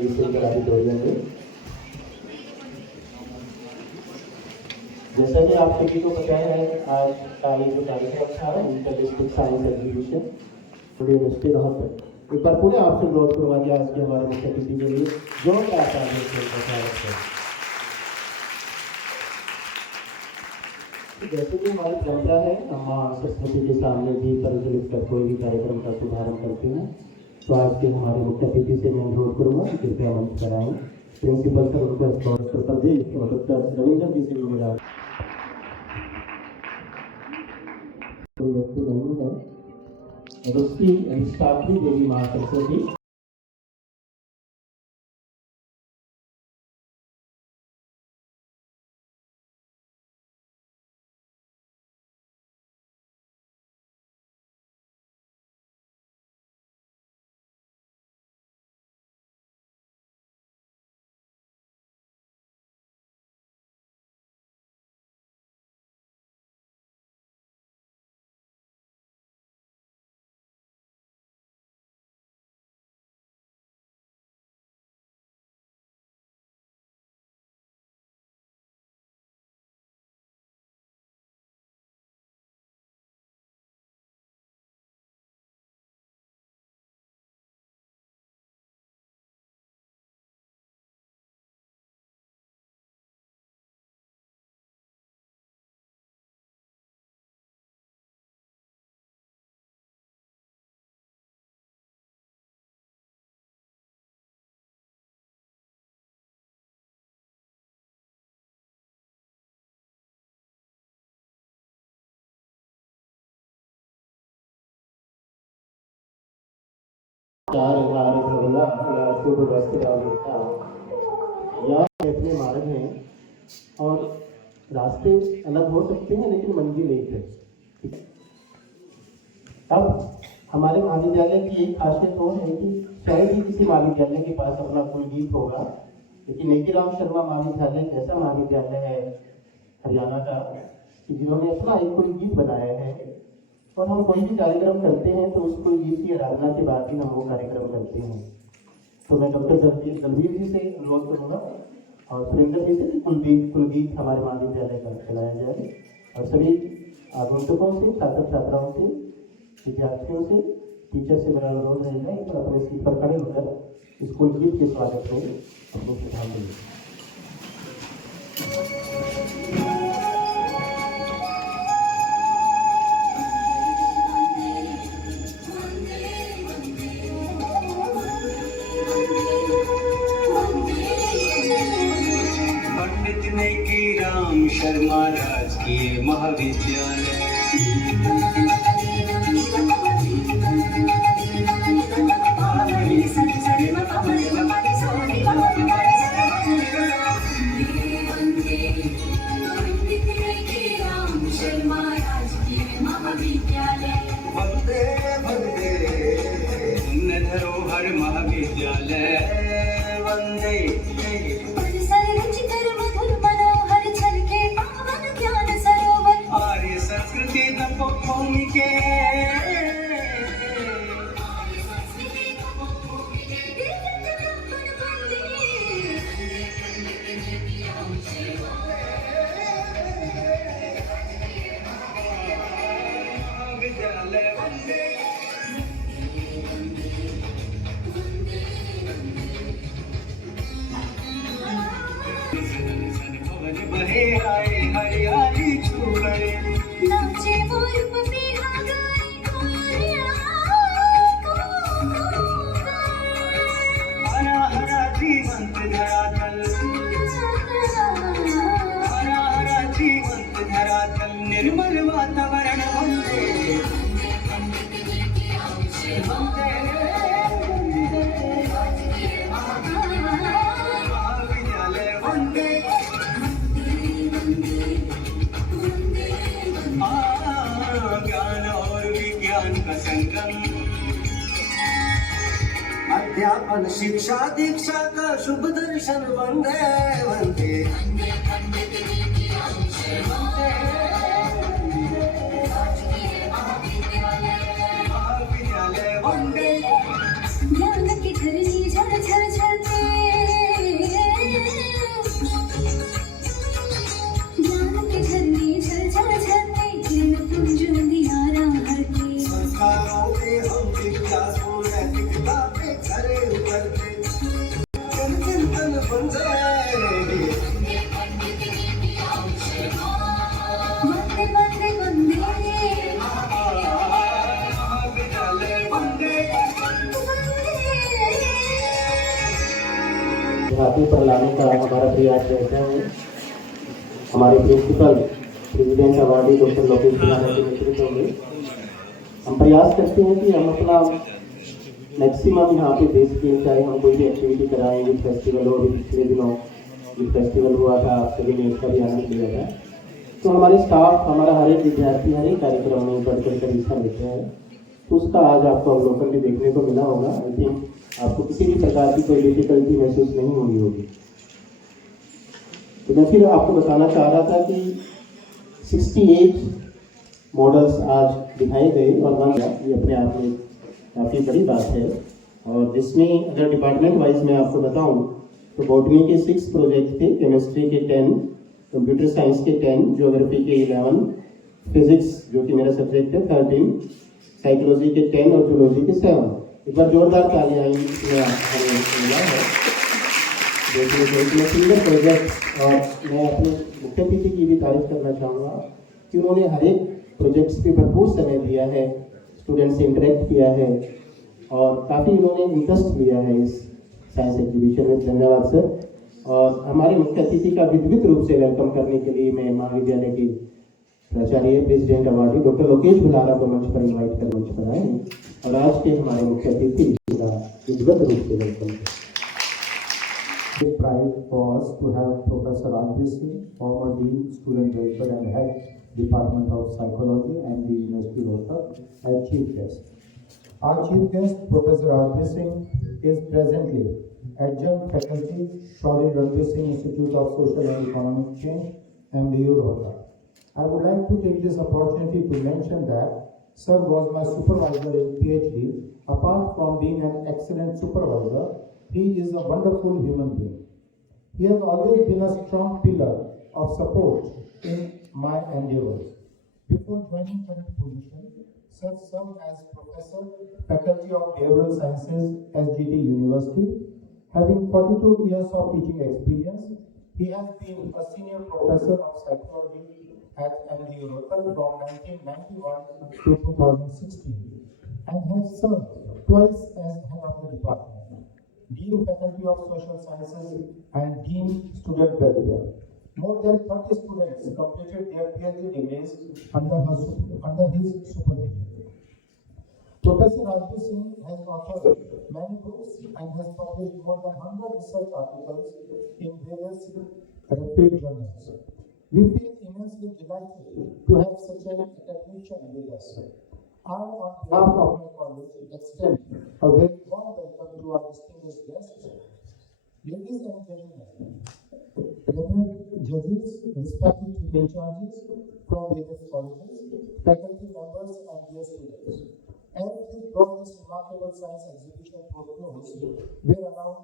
ऑडिटोरियम में। जैसा कि आप सभी को पता है, आज का ये जो कार्यक्रम था inter district science exhibition university Rohtak, एक बार पूरे आपसे अनुरोध करूँगा कि आज के हमारे मुख्य अतिथि के लिए जो स्वागत है। जैसे कि हमारी परंपरा है, हम माँ सरस्वती के सामने दीप प्रज्वलित कर कोई भी कार्यक्रम का शुभारंभ करते हैं, तो आज के हमारे मुख्य अतिथि से मैं अनुरोध करूँगा कि कृपया मंच पर आएं। प्रिंसिपल सर उनको उत्तर प्रदेश और डॉक्टर रविंद्र जी से भी मिला कोई व्यक्ति नहीं है, और उसकी अधिष्ठात्री देवी माँ सरस्वती अपने मार्ग हैं और रास्ते अलग हो सकते हैं, लेकिन मंजिल एक है। अब हमारे महाविद्यालय की एक खासियत और है कि शायद ही किसी महाविद्यालय के पास अपना कुलगीत होगा, लेकिन नेकीराम शर्मा महाविद्यालय एक ऐसा महाविद्यालय है हरियाणा का कि जिन्होंने अपना एक कुलगीत बनाया है, और हम कोई भी कार्यक्रम करते हैं तो उस कुलगीत की आराधना के बाद ही हम वो कार्यक्रम करते हैं। तो मैं डॉक्टर दलवीर जी से अनुरोध करूँगा और सुरेंद्र जी से कुलगीत हमारे महाविद्यालय का चलाया जाए, और सभी आगंतुकों से, छात्र छात्राओं से, विद्यार्थियों से, टीचर से मेरा अनुरोध रहेगा कि अपने सीट पर खड़े होकर इस कुलगीत के स्वागत में अपने सुझाव दें। शर्मा राजकीय महाविद्यालय वंदे वंदे धरोहर महाविद्यालय वंदे आर्य संस्कृति तपोभूमि के विद्यालय वंदे अध्यापन शिक्षा दीक्षा का शुभ दर्शन वंदे वंदे महाविद्यालय वंदे ज्ञान की धरनी झल झल झलते ज्ञान की धरनी झल झल झलते ज्ञान पुंज अंधियारा हरते संस्कारों पे हम जिज्ञासु नैतिकता पे खरे उतरते जन चिंतन बन जाए वंदे वंदे वंदे महाविद्यालय वंदे धरातल पर लाने का हमारा प्रयास रहता है। हमारे principal president awardee doctor Lokesh Bhulara के नेतृत्व में हम प्रयास करते हैं कि हम अपना मैक्सिमम यहाँ पे दे सकें, चाहे हम कोई भी एक्टिविटी कराएं, यूथ फेस्टिवल हो। अभी पिछले दिनों यूथ फेस्टिवल हुआ था, आप सभी ने उसका भी आनंद लिया था। तो हमारे स्टाफ, हमारा हर एक विद्यार्थी हर एक कार्यक्रम में बढ़ चढ़ कर हिस्सा लेते हैं, तो उसका आज आपको अवलोकन भी देखने को मिला होगा। आई थिंक आपको किसी भी प्रकार की कोई डिफिकल्टी महसूस नहीं हुई होगी। तो मैं फिर आपको बताना चाह रहा था कि 68 मॉडल्स आज दिखाए गए और बन गया, ये अपने आप में काफ़ी बड़ी बात है। और जिसमें अगर डिपार्टमेंट वाइज मैं आपको बताऊं तो बॉटनी के 6 प्रोजेक्ट थे, केमिस्ट्री के 10, कंप्यूटर साइंस के 10, ज्योग्राफी के 11, फिजिक्स जो कि मेरा सब्जेक्ट है 13, साइकोलॉजी के 10 और जूलॉजी के 7। एक बार जोरदार तालियां इसमें हमें मिला है। देखिए तो इतने सुंदर प्रोजेक्ट, और मैं अपने मुख्य अतिथि की भी तारीफ करना चाहूँगा कि उन्होंने हर एक प्रोजेक्ट्स पे भरपूर समय दिया है, स्टूडेंट से इंटरेक्ट किया है और काफ़ी उन्होंने इंटरेस्ट लिया है इस साइंस एग्जीबिशन में। धन्यवाद सर। और हमारे मुख्य अतिथि का विधिवत रूप से वेलकम करने के लिए मैं महाविद्यालय की प्राचार्य प्रेसिडेंट अवार्डी डॉक्टर लोकेश भुलारा को मंच पर इन्वाइट कर मंच पर आए और आज के हमारे मुख्य अतिथि का विधिवत रूप से वेलकम करें। Big pride for us to have Professor Ranveer Singh, former Dean, Student Welfare and Head, Department of Psychology and the University of Rohtak, as Chief Guest. Our Chief Guest, Professor Ranveer Singh, is presently Adjunct Faculty, Shauri Ranveer Singh Institute of Social and Economic Change, MDU Rohtak. I would like to take this opportunity to mention that Sir was my supervisor in PhD. Apart from being an excellent supervisor, he is a wonderful human being. He has always been a strong pillar of support in my endeavors. Before joining current position, Sir served as Professor, Faculty of Behavioral Sciences, SGT University. Having 42 years of teaching experience, he has been a Senior Professor of Psychology at MDU Rohtak from 1991 to 2016 and has served twice as head of the department, Dean Faculty of Social Sciences and Dean Student Welfare. More than 30 students completed their PhD degrees under his supervision. Professor Ranveer Singh has authored many books and has published more than 100 research articles in various reputed journals. We feel immensely delighted to have such an academician with us. I, on behalf of my college, extend a very warm welcome to our distinguished guests. Ladies and gentlemen, reverend judges, respected in charges from various colleges, faculty members and dear students. As we brought this remarkable science exhibition to a close, where around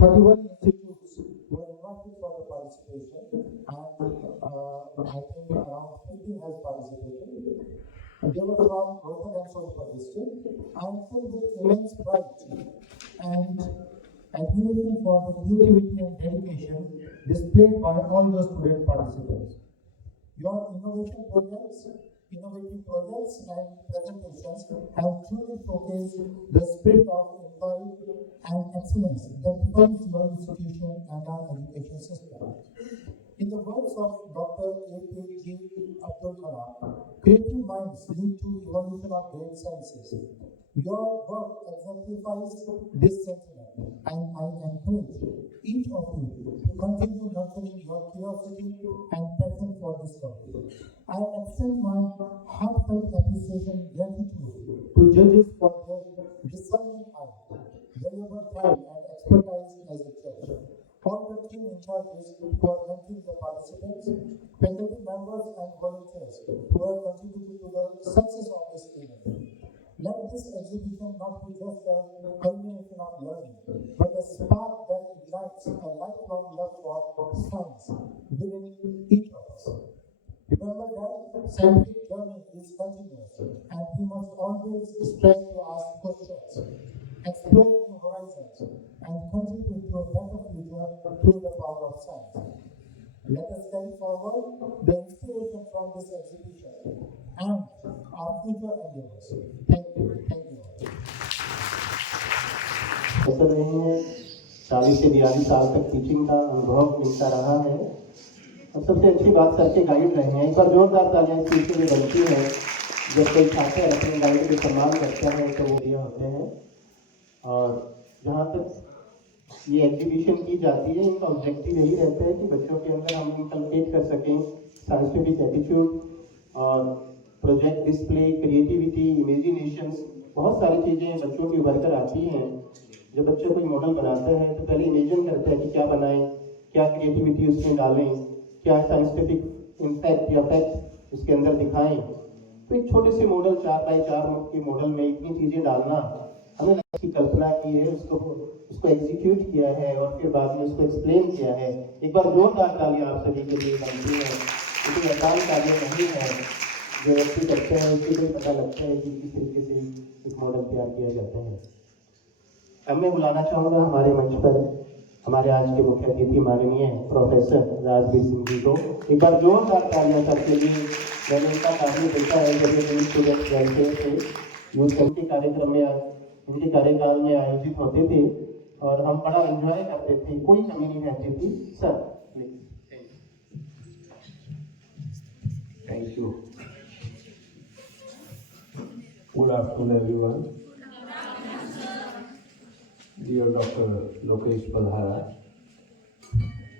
31 institutes were invited for the participation, and I think around 50 has participated. They were from Rohtak and Sonipat district. I am filled with immense pride and admiration for the creativity and dedication displayed by all the student participants. Your innovative projects and presentations have truly showcased the spirit of inquiry and excellence that defines your institution and our education system. In the words of Dr. APJ Abdul Kalam, creative minds lead to evolution of great sciences. Your work exemplifies this sentiment, and I encourage each of you to continue nurturing your curiosity and passion for this work. I extend my heartfelt appreciation and gratitude to judges for their discerning eye, valuable pride and expertise as a judge. All the team in charge is coordinating the participants, faculty members and volunteers who have contributed to the success of this event. Let this exhibition not be just a culmination of learning, but a spark that ignites a lifelong love for science within each of us. Remember that scientific journey is continuous, and we must always strive to ask questions, explore new horizons, and contribute to a better future through the power of science. Let us carry forward the inspiration from this exhibition and our future endeavors. Thank you. Thank you. ऐसा रहे हैं 40 से 42 साल तक teaching का अनुभव मिलता रहा है और सबसे अच्छी बात सर के गाइड रहे हैं। एक बार जोरदार तालियां इस चीज़ के लिए बनती है जब कोई छात्र अपने गाइड के सम्मान करता है तो वो ये होते हैं। और जहाँ तक ये एग्जीबिशन की जाती है इनका ऑब्जेक्टिव यही रहता है कि बच्चों के अंदर हम इनकलकेट कर सकें साइंटिफिक एटीट्यूड और प्रोजेक्ट डिस्प्ले, क्रिएटिविटी, इमेजिनेशंस, बहुत सारी चीज़ें बच्चों की उभर कर आती हैं। जब बच्चे कोई मॉडल बनाते हैं तो पहले इमेजिन करते हैं कि क्या बनाएं, क्या क्रिएटिविटी उसमें डालें, क्या साइंटिफिक इम्पैक्ट या फैक्ट उसके अंदर दिखाएं। तो एक छोटे से मॉडल 4x4 के मॉडल में इतनी चीज़ें डालना, हमने इसकी कल्पना की है, उसको एग्जीक्यूट किया है और फिर बाद में उसको एक्सप्लेन किया है। एक बार जोरदार तालियां आप सभी के लिए बनती हैं। लेकिन आसान कार्य नहीं है, जो व्यक्ति करते हैं उसको भी पता लगता है कि किस तरीके से एक मॉडल तैयार किया जाता है। अब मैं बुलाना चाहूँगा हमारे मंच पर हमारे आज के मुख्य अतिथि माननीय प्रोफेसर राजवीर सिंह जी को। एक बार जोरदार तालियां सबके लिए। मैंने इनका कार्य देखा है जब ये स्टूडेंट्स रहते थे यूथ के कार्यक्रम में उनके कार्यकाल में आयोजित होते थे और हम बड़ा एंजॉय करते थे, कोई कमी नहीं रहती थी। Sir thank you. Good afternoon everyone. Dear doctor Lokesh Padhara,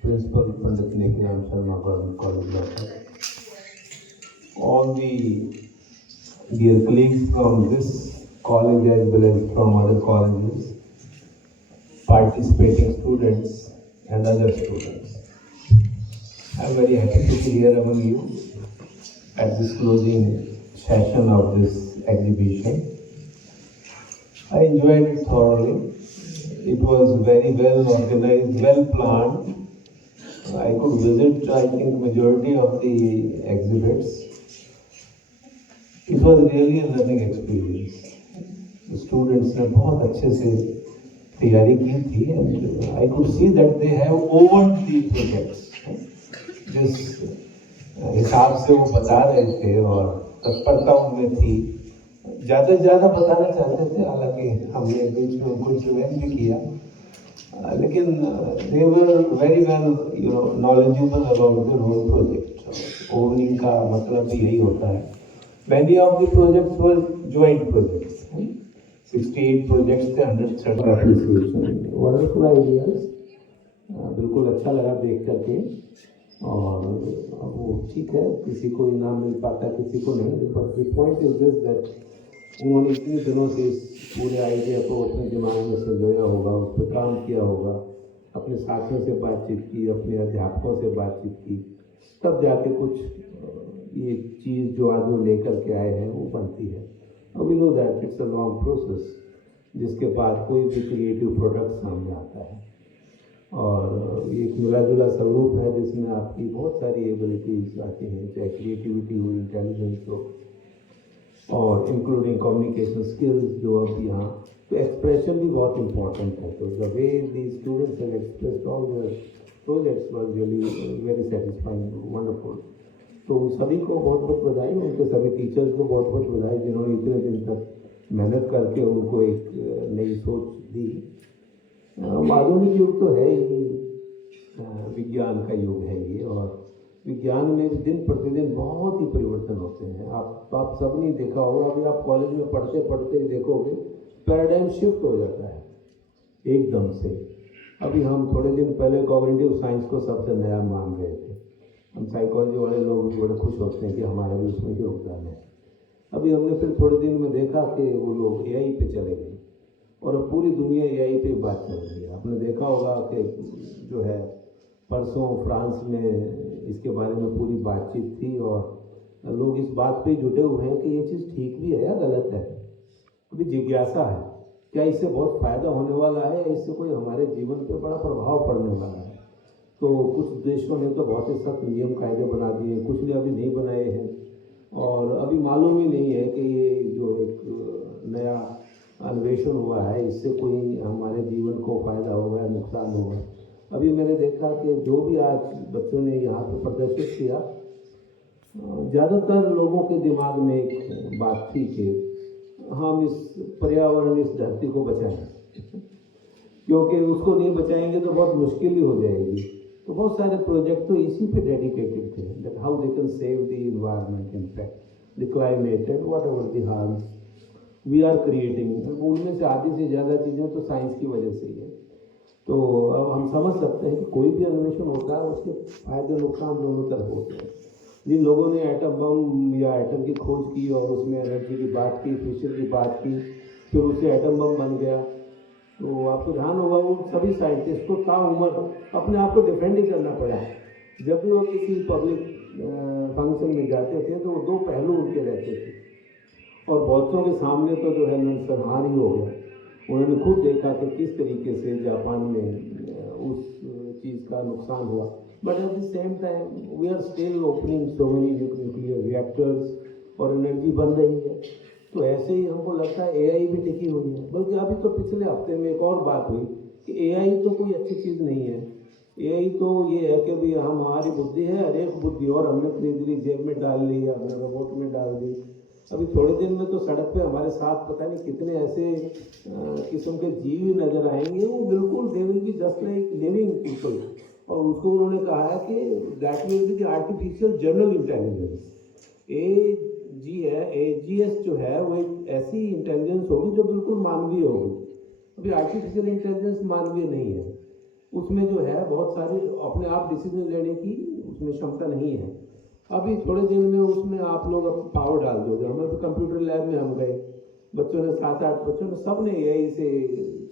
principal Pandit Nekiram Sharma government college law, all the dear colleagues from this college as well as from other colleges, participating students and other students. I am very happy to be here among you at this closing session of this exhibition. I enjoyed it thoroughly. It was very well organized, well planned. I could visit, I think, majority of the exhibits. It was really a learning experience. The students ने बहुत अच्छे से तैयारी की थी and I could see that they have owned the projects. जिस हिसाब से वो बता रहे थे और तत्परता उनमें थी, ज़्यादा से ज़्यादा बताना चाहते थे। हालांकि हमने बीच में उनको इंटरवेंट भी किया, लेकिन they were very well knowledgeable about their own project. Owning का मतलब भी यही होता है। Many of the projects were joint projects. 68 projects थे, 130 appreciation. Wonderful ideas. बिल्कुल अच्छा लगा देख करके। और वो ठीक है, किसी को इनाम मिल पाता, किसी को नहीं। But the point is this that उन्होंने इतने दिनों से इस पूरे आइडिया को अपने दिमाग में संजोया होगा, उस पर काम किया होगा, अपने साथियों से बातचीत की, अपने अध्यापकों से बातचीत की, तब जाके कुछ ये चीज़ जो आज वो लेकर के आए हैं वो बनती है। और we know that it's a long process, जिसके बाद कोई भी क्रिएटिव प्रोडक्ट सामने आता है। और ये एक मिला जुला स्वरूप है जिसमें आपकी बहुत सारी एबिलिटीज आती हैं, चाहे क्रिएटिविटी हो, इंटेलिजेंस हो, और इंक्लूडिंग कम्युनिकेशन स्किल्स जो अब यहाँ तो एक्सप्रेशन भी बहुत इम्पोर्टेंट है। तो the way the students have expressed all their projects was really very satisfying, wonderful. तो सभी को बहुत बहुत बधाई, उनके सभी टीचर्स को बहुत बहुत बधाई जिन्होंने इतने दिन तक मेहनत करके उनको एक नई सोच दी। आधुनिक युग तो है ही, विज्ञान का युग है ये, और विज्ञान में भी दिन प्रतिदिन बहुत ही परिवर्तन होते हैं। आप सब ने देखा होगा, अभी आप कॉलेज में पढ़ते पढ़ते देखोगे पैराडाइम शिफ्ट हो जाता है एकदम से। अभी हम थोड़े दिन पहले कॉग्निटिव साइंस को सबसे नया मान रहे थे। हम साइकोलॉजी वाले लोग भी बड़े खुश होते हैं कि हमारा भी उसमें योगदान है। अभी हमने फिर थोड़े दिन में देखा कि वो लोग AI पे चले गए और अब पूरी दुनिया एआई पे बात कर रही है। आपने देखा होगा कि जो है परसों फ्रांस में इसके बारे में पूरी बातचीत थी और लोग इस बात पे जुटे हुए हैं कि ये चीज़ ठीक भी है या गलत है। अभी जिज्ञासा है, क्या इससे बहुत फ़ायदा होने वाला है, इससे कोई हमारे जीवन पे बड़ा प्रभाव पड़ने वाला है। तो कुछ देशों ने तो बहुत ही सख्त नियम कायदे बना दिए, कुछ ने अभी नहीं बनाए हैं और अभी मालूम ही नहीं है कि ये जो एक नया अन्वेषण हुआ है इससे कोई हमारे जीवन को फ़ायदा होगा या नुकसान होगा। अभी मैंने देखा कि जो भी आज बच्चों ने यहाँ पे प्रदर्शित किया, ज़्यादातर लोगों के दिमाग में एक बात थी कि हम इस पर्यावरण, इस धरती को बचाएं, क्योंकि उसको नहीं बचाएंगे तो बहुत मुश्किल ही हो जाएगी। तो बहुत सारे प्रोजेक्ट तो इसी पे डेडिकेटेड थे, that how they can save the environment, in fact the climate and whatever the harms we are creating. उनमें से आधी से ज़्यादा चीज़ें तो साइंस की वजह से ही है। तो अब हम समझ सकते हैं कि कोई भी अन्वेषण होता है उसके फायदे नुकसान दोनों तरफ होते हैं। जिन लोगों ने एटम बम या एटम की खोज की और उसमें एनर्जी की बात की, फ्यूचर की बात की, फिर उससे एटम बम बन गया, तो आपको ध्यान होगा वो सभी साइंटिस्ट को ताउम्र अपने आप को डिफेंड ही करना पड़ा। जब भी वो किसी पब्लिक फंक्शन में जाते थे तो वो दो पहलू उनके रहते थे और बहुतों के सामने तो जो है नरसंहार ही हो गया। उन्होंने खुद देखा कि किस तरीके से जापान में उस चीज़ का नुकसान हुआ। But at the same time we are still opening so many nuclear reactors और एनर्जी बन रही है। तो ऐसे ही हमको लगता है एआई भी टिकी हुई है। बल्कि अभी तो पिछले हफ्ते में एक और बात हुई कि एआई तो कोई अच्छी चीज़ नहीं है। एआई तो ये है कि भाई हमारी बुद्धि है, हर एक बुद्धि और हमने खरीद ली, जेब में डाल ली, अपने रोबोट में डाल दी। अभी थोड़े दिन में तो सड़क पे हमारे साथ पता नहीं कितने ऐसे किस्म के जीव नजर आएंगे, वो बिल्कुल they will be just like living people. और उसको उन्होंने कहा है कि that will be the artificial general intelligence. AGS जो है वो एक ऐसी इंटेलिजेंस होगी जो बिल्कुल मानवीय होगी। अभी आर्टिफिशियल इंटेलिजेंस मानवीय नहीं है, उसमें जो है बहुत सारी अपने आप डिसीजन लेने की उसमें क्षमता नहीं है। अभी थोड़े दिन में उसमें आप लोग पावर डाल दोगे। हमें तो कंप्यूटर लैब में हम गए, बच्चों ने 7-8 बच्चों ने सब ने यही से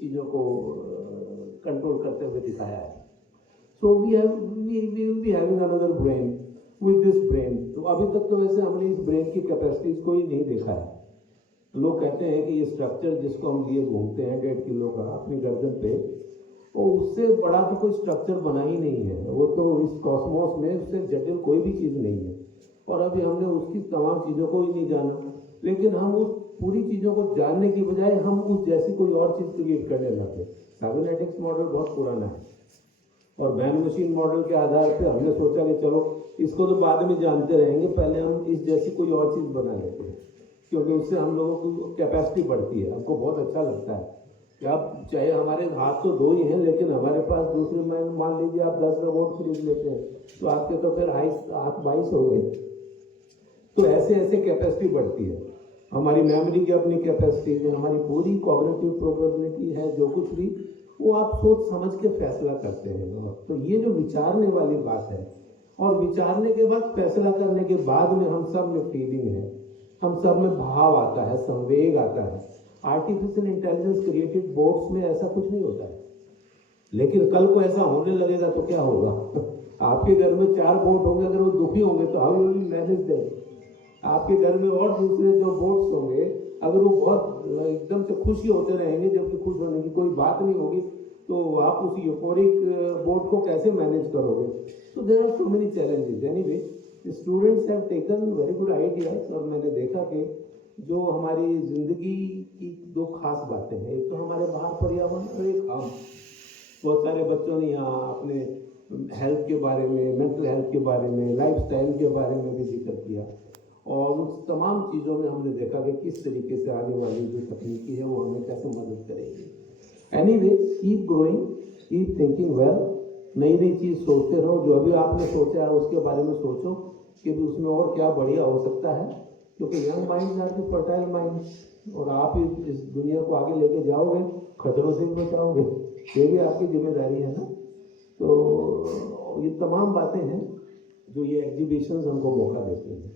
चीज़ों को कंट्रोल करते हुए दिखाया है। So we will be having another brain with this brain. तो अभी तक तो वैसे हमने इस ब्रेन की कैपेसिटीज को ही नहीं देखा है। लोग कहते हैं कि ये स्ट्रक्चर जिसको हम लिए घूमते हैं 1.5 किलो का अपनी गर्दन पे, वो उससे बड़ा तो कोई स्ट्रक्चर बना ही नहीं है। वो तो इस कॉस्मोस में उससे जटिल कोई भी चीज़ नहीं है और अभी हमने उसकी तमाम चीज़ों को ही नहीं जाना। लेकिन हम उस पूरी चीज़ों को जानने की बजाय हम उस जैसी कोई और चीज़ क्रिएट करने लगे। साइबरनेटिक्स मॉडल बहुत पुराना है और मैन मशीन मॉडल के आधार पे हमने सोचा कि चलो इसको तो बाद में जानते रहेंगे, पहले हम इस जैसी कोई और चीज़ बना लेते हैं, क्योंकि उससे हम लोगों की कैपेसिटी बढ़ती है। हमको बहुत अच्छा लगता है कि आप चाहे हमारे हाथ तो 2 ही हैं, लेकिन हमारे पास दूसरे में मान लीजिए आप 10 रोबोट खरीद लेते हैं तो आपके तो फिर हाथ 22 हो गए। तो ऐसे ऐसे कैपेसिटी बढ़ती है। हमारी मेमोरी की अपनी कैपेसिटी है, हमारी पूरी कॉग्निटिव प्रोबेबिलिटी है, जो कुछ भी वो आप सोच समझ के फैसला करते हैं। तो ये जो विचारने वाली बात है, और विचारने के बाद फैसला करने के बाद में हम सब में फीलिंग है, हम सब में भाव आता है, संवेग आता है। आर्टिफिशियल इंटेलिजेंस क्रिएटेड बोट्स में ऐसा कुछ नहीं होता है, लेकिन कल को ऐसा होने लगेगा तो क्या होगा? आपके घर में 4 बोट होंगे, अगर वो दुखी होंगे तो how will you manage them? आपके घर में और दूसरे जो बोट्स होंगे, अगर वो बहुत एकदम से खुशी होते रहेंगे जबकि खुश होने की कोई बात नहीं होगी, तो आप उस यूफोरिक बोट को कैसे मैनेज करोगे? तो there are so many challenges. Anyway, students have taken very good ideas और मैंने देखा कि जो हमारी ज़िंदगी की 2 खास बातें हैं, एक तो हमारे बाहर पर्यावरण और एक हम। बहुत सारे बच्चों ने यहाँ अपने हेल्थ के बारे में, मेंटल हेल्थ के बारे में, लाइफस्टाइल के बारे में भी जिक्र किया और उस तमाम चीज़ों में हमने देखा कि किस तरीके से आने वाली जो तकनीकी है वो हमें कैसे मदद करेगी। Anyway, keep growing, keep thinking well, नई नई चीज़ सोचते रहो। जो अभी आपने सोचा है उसके बारे में सोचो कि भी उसमें और क्या बढ़िया हो सकता है, क्योंकि young mind are the fertile mind और आप ही इस दुनिया को आगे लेके जाओगे, खतरों से भी बचाओगे, ये भी आपकी जिम्मेदारी है ना। तो ये तमाम बातें हैं जो ये एग्जीबिशंस हमको मौका देते हैं।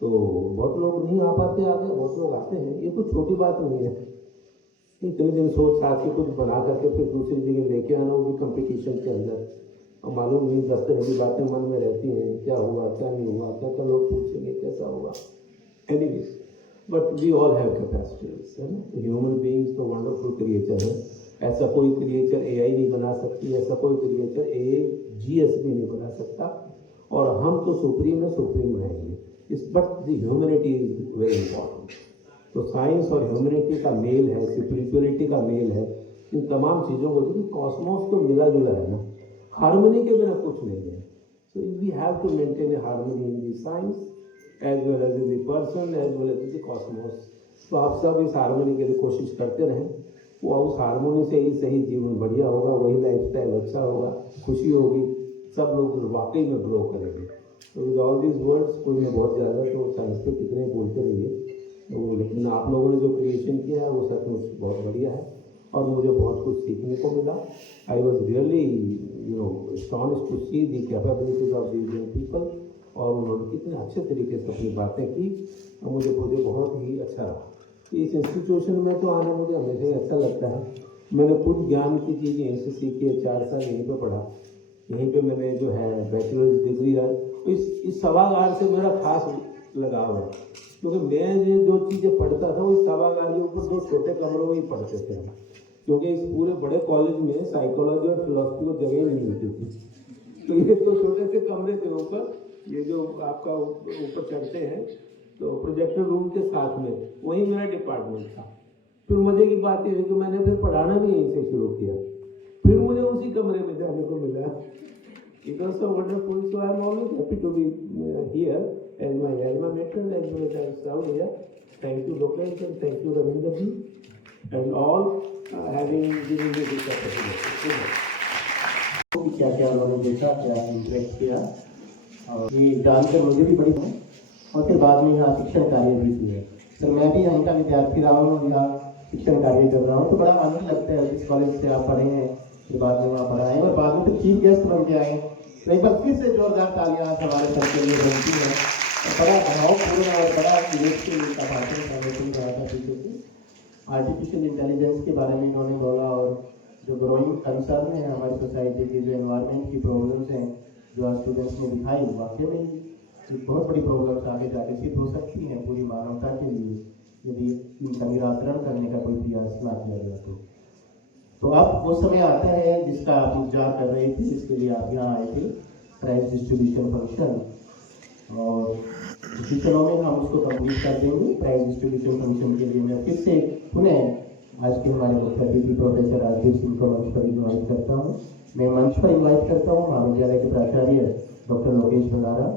तो बहुत लोग नहीं आ पाते आगे, बहुत लोग आते हैं, ये कोई छोटी बात नहीं है। इतने दिन सोच साथ के कुछ बना करके फिर दूसरी जगह लेके आना, वो भी कंपटीशन के अंदर। अब मालूम नहीं 10 तरह की बातें मन में रहती हैं, क्या हुआ क्या नहीं हुआ, क्या लोग पूछेंगे कैसा हुआ। Anyways, but we all have capacities, है ना। ह्यूमन बीइंग्स तो वंडरफुल क्रिएचर है। ऐसा कोई क्रिएचर AI नहीं बना सकती, ऐसा कोई क्रिएचर AGS भी नहीं बना सकता। और हम तो सुप्रीम है, सुप्रीम रहेंगे। But the humanity is very important. तो साइंस और ह्यूमैनिटी का मेल है, स्पिरिचुअलिटी का मेल है, इन तमाम चीज़ों को देखिए। कॉस्मोस तो मिला जुला है ना, हार्मनी के बिना कुछ नहीं है। So we have to maintain a harmony in the science as well as in the person as well as in the cosmos. तो आप सब इस हार्मनी के लिए कोशिश करते रहें। वो उस हार्मोनी से ही सही जीवन बढ़िया होगा, वही लाइफस्टाइल अच्छा होगा, खुशी होगी, सब लोग वाकई में ग्रो करेंगे। तो विद ऑल दीज वर्ड्स, कोई मैं बहुत ज़्यादा तो साइंस पे कितने बोलते रहिए, तो लेकिन आप लोगों ने जो क्रिएशन किया है वो सचमुच बहुत बढ़िया है और मुझे बहुत कुछ सीखने को मिला। I was really astonished to see the capabilities of these young people, और उन्होंने कितने अच्छे तरीके से अपनी बातें की और मुझे बहुत ही अच्छा रहा। इस इंस्टीट्यूशन में तो आने मुझे हमेशा ही अच्छा लगता है। मैंने खुद ज्ञान की चीज़ यहीं से सीखी है, 4 साल यहीं पे पढ़ा, यहीं पे मैंने जो है बैचलर्स डिग्री है। इस सभागार से मेरा खास लगाव है, क्योंकि मैं जो चीज़ें पढ़ता था वो इस सभागार के ऊपर 2 छोटे कमरों में ही पढ़ते थे, क्योंकि इस पूरे बड़े कॉलेज में साइकोलॉजी और फिलोसफी को जगह ही नहीं मिलती थी। तो ये 2 छोटे से कमरे थे ऊपर, ये जो आपका ऊपर चढ़ते हैं, तो प्रोजेक्टर रूम के साथ में वही मेरा डिपार्टमेंट था। फिर मजे की बात ये है कि मैंने फिर पढ़ाना भी यहीं से शुरू किया, फिर मुझे उसी कमरे में जाने को मिला। It was so wonderful, so I am always happy to be here as my alma mater, as well as I have served here. Thank you, Lokesh, and thank you, Ravindra ji, and all having given me this opportunity. क्या क्या उन्होंने देखा, क्या interact किया, और ये जानकर मुझे भी बड़ी है। और फिर बाद में यहाँ शिक्षण कार्य भी किया। सर मैं भी यहीं का विद्यार्थी रहा हूँ, यहाँ शिक्षण कार्य कर रहा हूँ, तो बड़ा आनंद लगता है जिस कॉलेज से आप पढ़े हैं, फिर बाद में वहाँ पढ़ाएँ और बाद में फिर चीफ गेस्ट बन के आए। तो एक बार फिर से जोरदार तालियां हमारे सर के लिए बनती हैं। और बड़ा भावपूर्ण और बड़ा यूनिवर्सिटी का भाषण प्रदर्शन करा था पीछे से। आर्टिफिशियल इंटेलिजेंस के बारे में इन्होंने बोला, और जो ग्रोइंग कंसर्न है हमारी सोसाइटी की, जो एनवायरनमेंट की प्रॉब्लम्स हैं जो आज स्टूडेंट्स ने दिखाई, वाकई में एक बहुत बड़ी प्रॉब्लम्स आगे जाके सिद्ध हो सकती हैं पूरी मानवता के लिए, यदि इनका निराकरण करने का कोई प्रयास ना किया जाए। तो अब वो समय आता है जिसका आप इंतजार कर रहे थे, जिसके लिए आप यहाँ आए थे, प्राइज डिस्ट्रीब्यूशन फंक्शन, और इसी चलो में हम उसको कंप्लीट कर देंगे। प्राइज डिस्ट्रीब्यूशन फंक्शन के लिए मैं फिर से पुनः आज के हमारे मुख्य अतिथि प्रोफेसर राजवीर सिंह को मंच पर इन्वाइट करता हूँ। मैं मंच पर इन्वाइट करता हूँ महाविद्यालय के प्राचार्य डॉक्टर लोकेश भंडारा।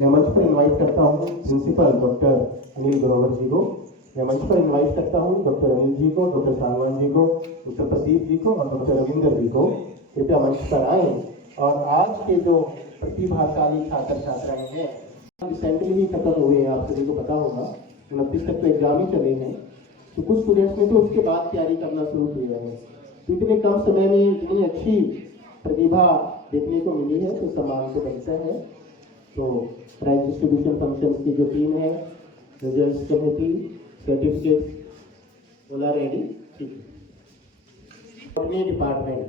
मैं मंच पर इन्वाइट करता हूँ प्रिंसिपल डॉक्टर अनिल ग्रोवर जी को। मैं मंच पर इन्वाइट करता हूँ डॉक्टर अनिल जी को, डॉक्टर सांगवान जी को, डॉक्टर प्रदीप जी को और डॉक्टर रविंदर जी को। कृपया मंच पर आए। और आज के जो प्रतिभाशाली छात्र छात्राएं हैं रिसेंटली ही खत्म हुए हैं, आप सभी को पता होगा, 29 तक तो एग्जाम ही चले हैं। तो कुछ स्टूडेंट्स ने तो उसके बाद तैयारी करना शुरू किया है। तो इतने कम समय में इतनी अच्छी प्रतिभा देखने को मिली है, तो सम्मान तो बनता है। तो प्राइज डिस्ट्रीब्यूशन फंक्शन की जो टीम है, रिजल्ट कमेटी, सर्टिफिकेट बोला रेडी, ठीक है। अपने डिपार्टमेंट,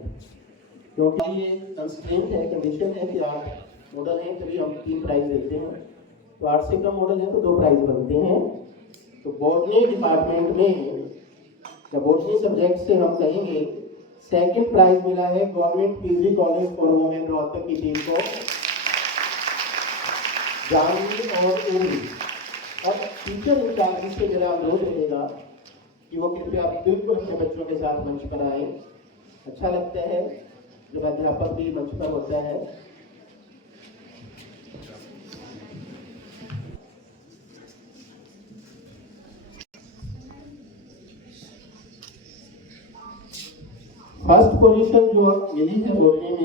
क्योंकि ये कंस्ट्रेंट है, कंडीशन है कि आप मॉडल हैं तभी हम 3 प्राइज देते हैं। तो 8 से कम मॉडल है तो 2 प्राइज बनते हैं। तो बॉटनी डिपार्टमेंट में या बॉटनी सब्जेक्ट से हम कहेंगे 2nd प्राइज मिला है government PG college for women Rohtak की टीम को, जानवी और उर्मी। और टीचर इंचार्ज से मेरा अनुरोध रहेगा कि वो कृपया बिल्कुल अपने बच्चों के साथ मंच पर आए। अच्छा लगता है जब अध्यापक भी मंच पर होता है। फर्स्ट पोजीशन जो मिली है बोलने में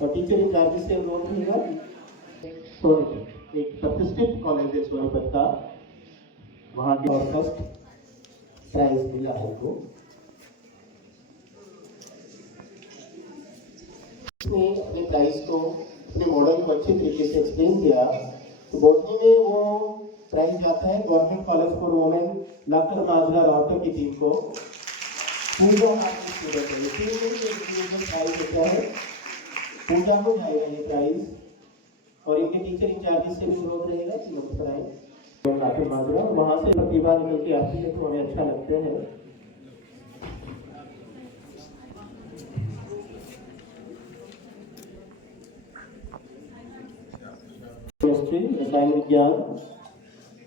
और टीचर इंचार्ज से अनुरोध रहेगा। सोनीपत एक प्रतिष्ठित कॉलेज है सोनीपत का, वहाँ के और फर्स्ट प्राइज मिला है उनको। इसने अपने प्राइज को अपने मॉडल अच्छी तरीके से एक्सप्लेन किया। तो बॉटनी में वो प्राइज जाता है गवर्नमेंट कॉलेज फॉर वुमेन लाकर माजरा रोहतक की टीम को। पूजा स्टूडेंट है, प्राइज होता है, पूजा को जाएगा ये प्राइज, और इनके टीचर इंचार्जेस से भी अनुरोध रहेगा कि लोग कराएं लाकर माजरा। वहाँ से प्रतिभा निकल के आती है तो हमें अच्छा लगता है। रसायन विज्ञान,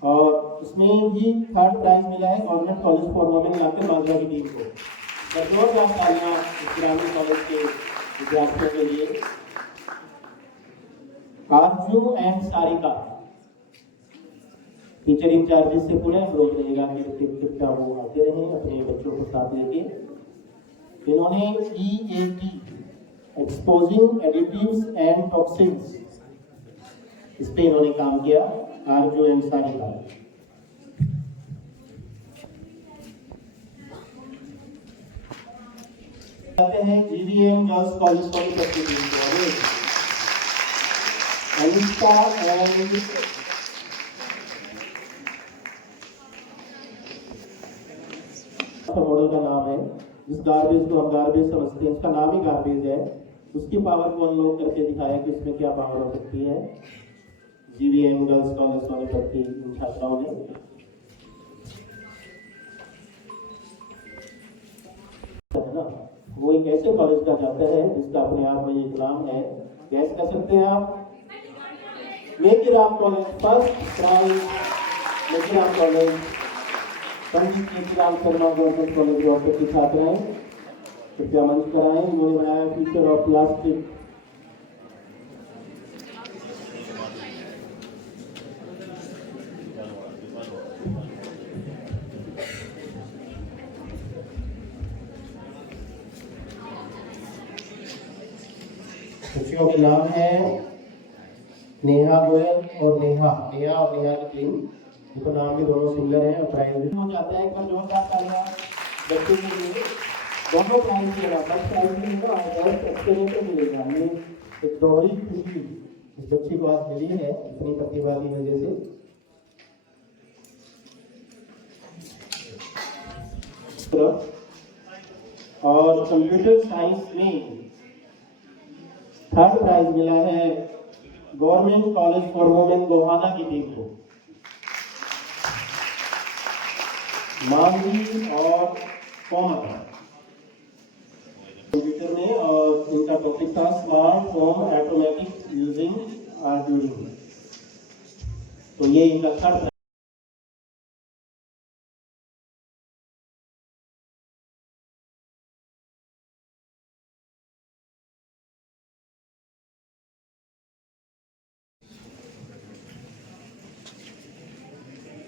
और इसमें भी थर्ड प्राइज मिला है गवर्नमेंट कॉलेज फॉर वुमेन लाकर माजरा की टीम को। जोरदार तालियां ग्रामीण कॉलेज के विद्यार्थियों के लिए। आरजू एंड सारिका टीचर इंचार्जेस से पूरा अनुरोध रहेगा कि वो आते रहें अपने बच्चों को साथ लेके। इन्होंने EAT exposing additives and toxins इस पे इन्होंने काम किया। आरजू एंड सारिका आते हैं GVM गर्ल्स कॉलेज सोनीपत की टीम को। अनिष्का एंड मॉडल का नाम है, जिस गार्बेज को हम गार्बेज समझते हैं उसका नाम ही गार्बेज है, उसकी पावर को अनलॉक करके दिखाया कि उसमें क्या पावर हो सकती है। GVM गर्ल्स कॉलेज सोनीपत की इन छात्राओं ने। वो एक ऐसे कॉलेज का जाता है जिसका अपने आप में एक नाम है, गैस कर सकते हैं आप? मेकीराम कॉलेज फर्स्ट प्राइज, मेकीराम कॉलेज, पंडित मेकीराम शर्मा गवर्नमेंट कॉलेज रोहतक की छात्राएं कृपया मंच पर आए। इन्होंने बनाया फ्यूचर ऑफ प्लास्टिक। बच्चियों के नाम है नेहा गोयल और नेहा की टीम, उनका नाम भी दोनों सिंगल है और प्राइज भी हो जाता है। एक बार जोरदार तालियां बच्चों के लिए। दोनों प्राइज मिलेगा, फर्स्ट प्राइज मिलेगा और फर्स्ट एक्सपीरियंस मिलेगा। ये एक दोहरी खुशी इस बच्ची को आज मिली है अपनी प्रतिभा की वजह से। और कंप्यूटर साइंस में थर्ड प्राइज मिला है government college for women Gohana की टीम को। मानवी और कोमल कंप्यूटर में, और इनका टॉपिक था smart home automatic using Arduino. तो ये इनका थर्ड।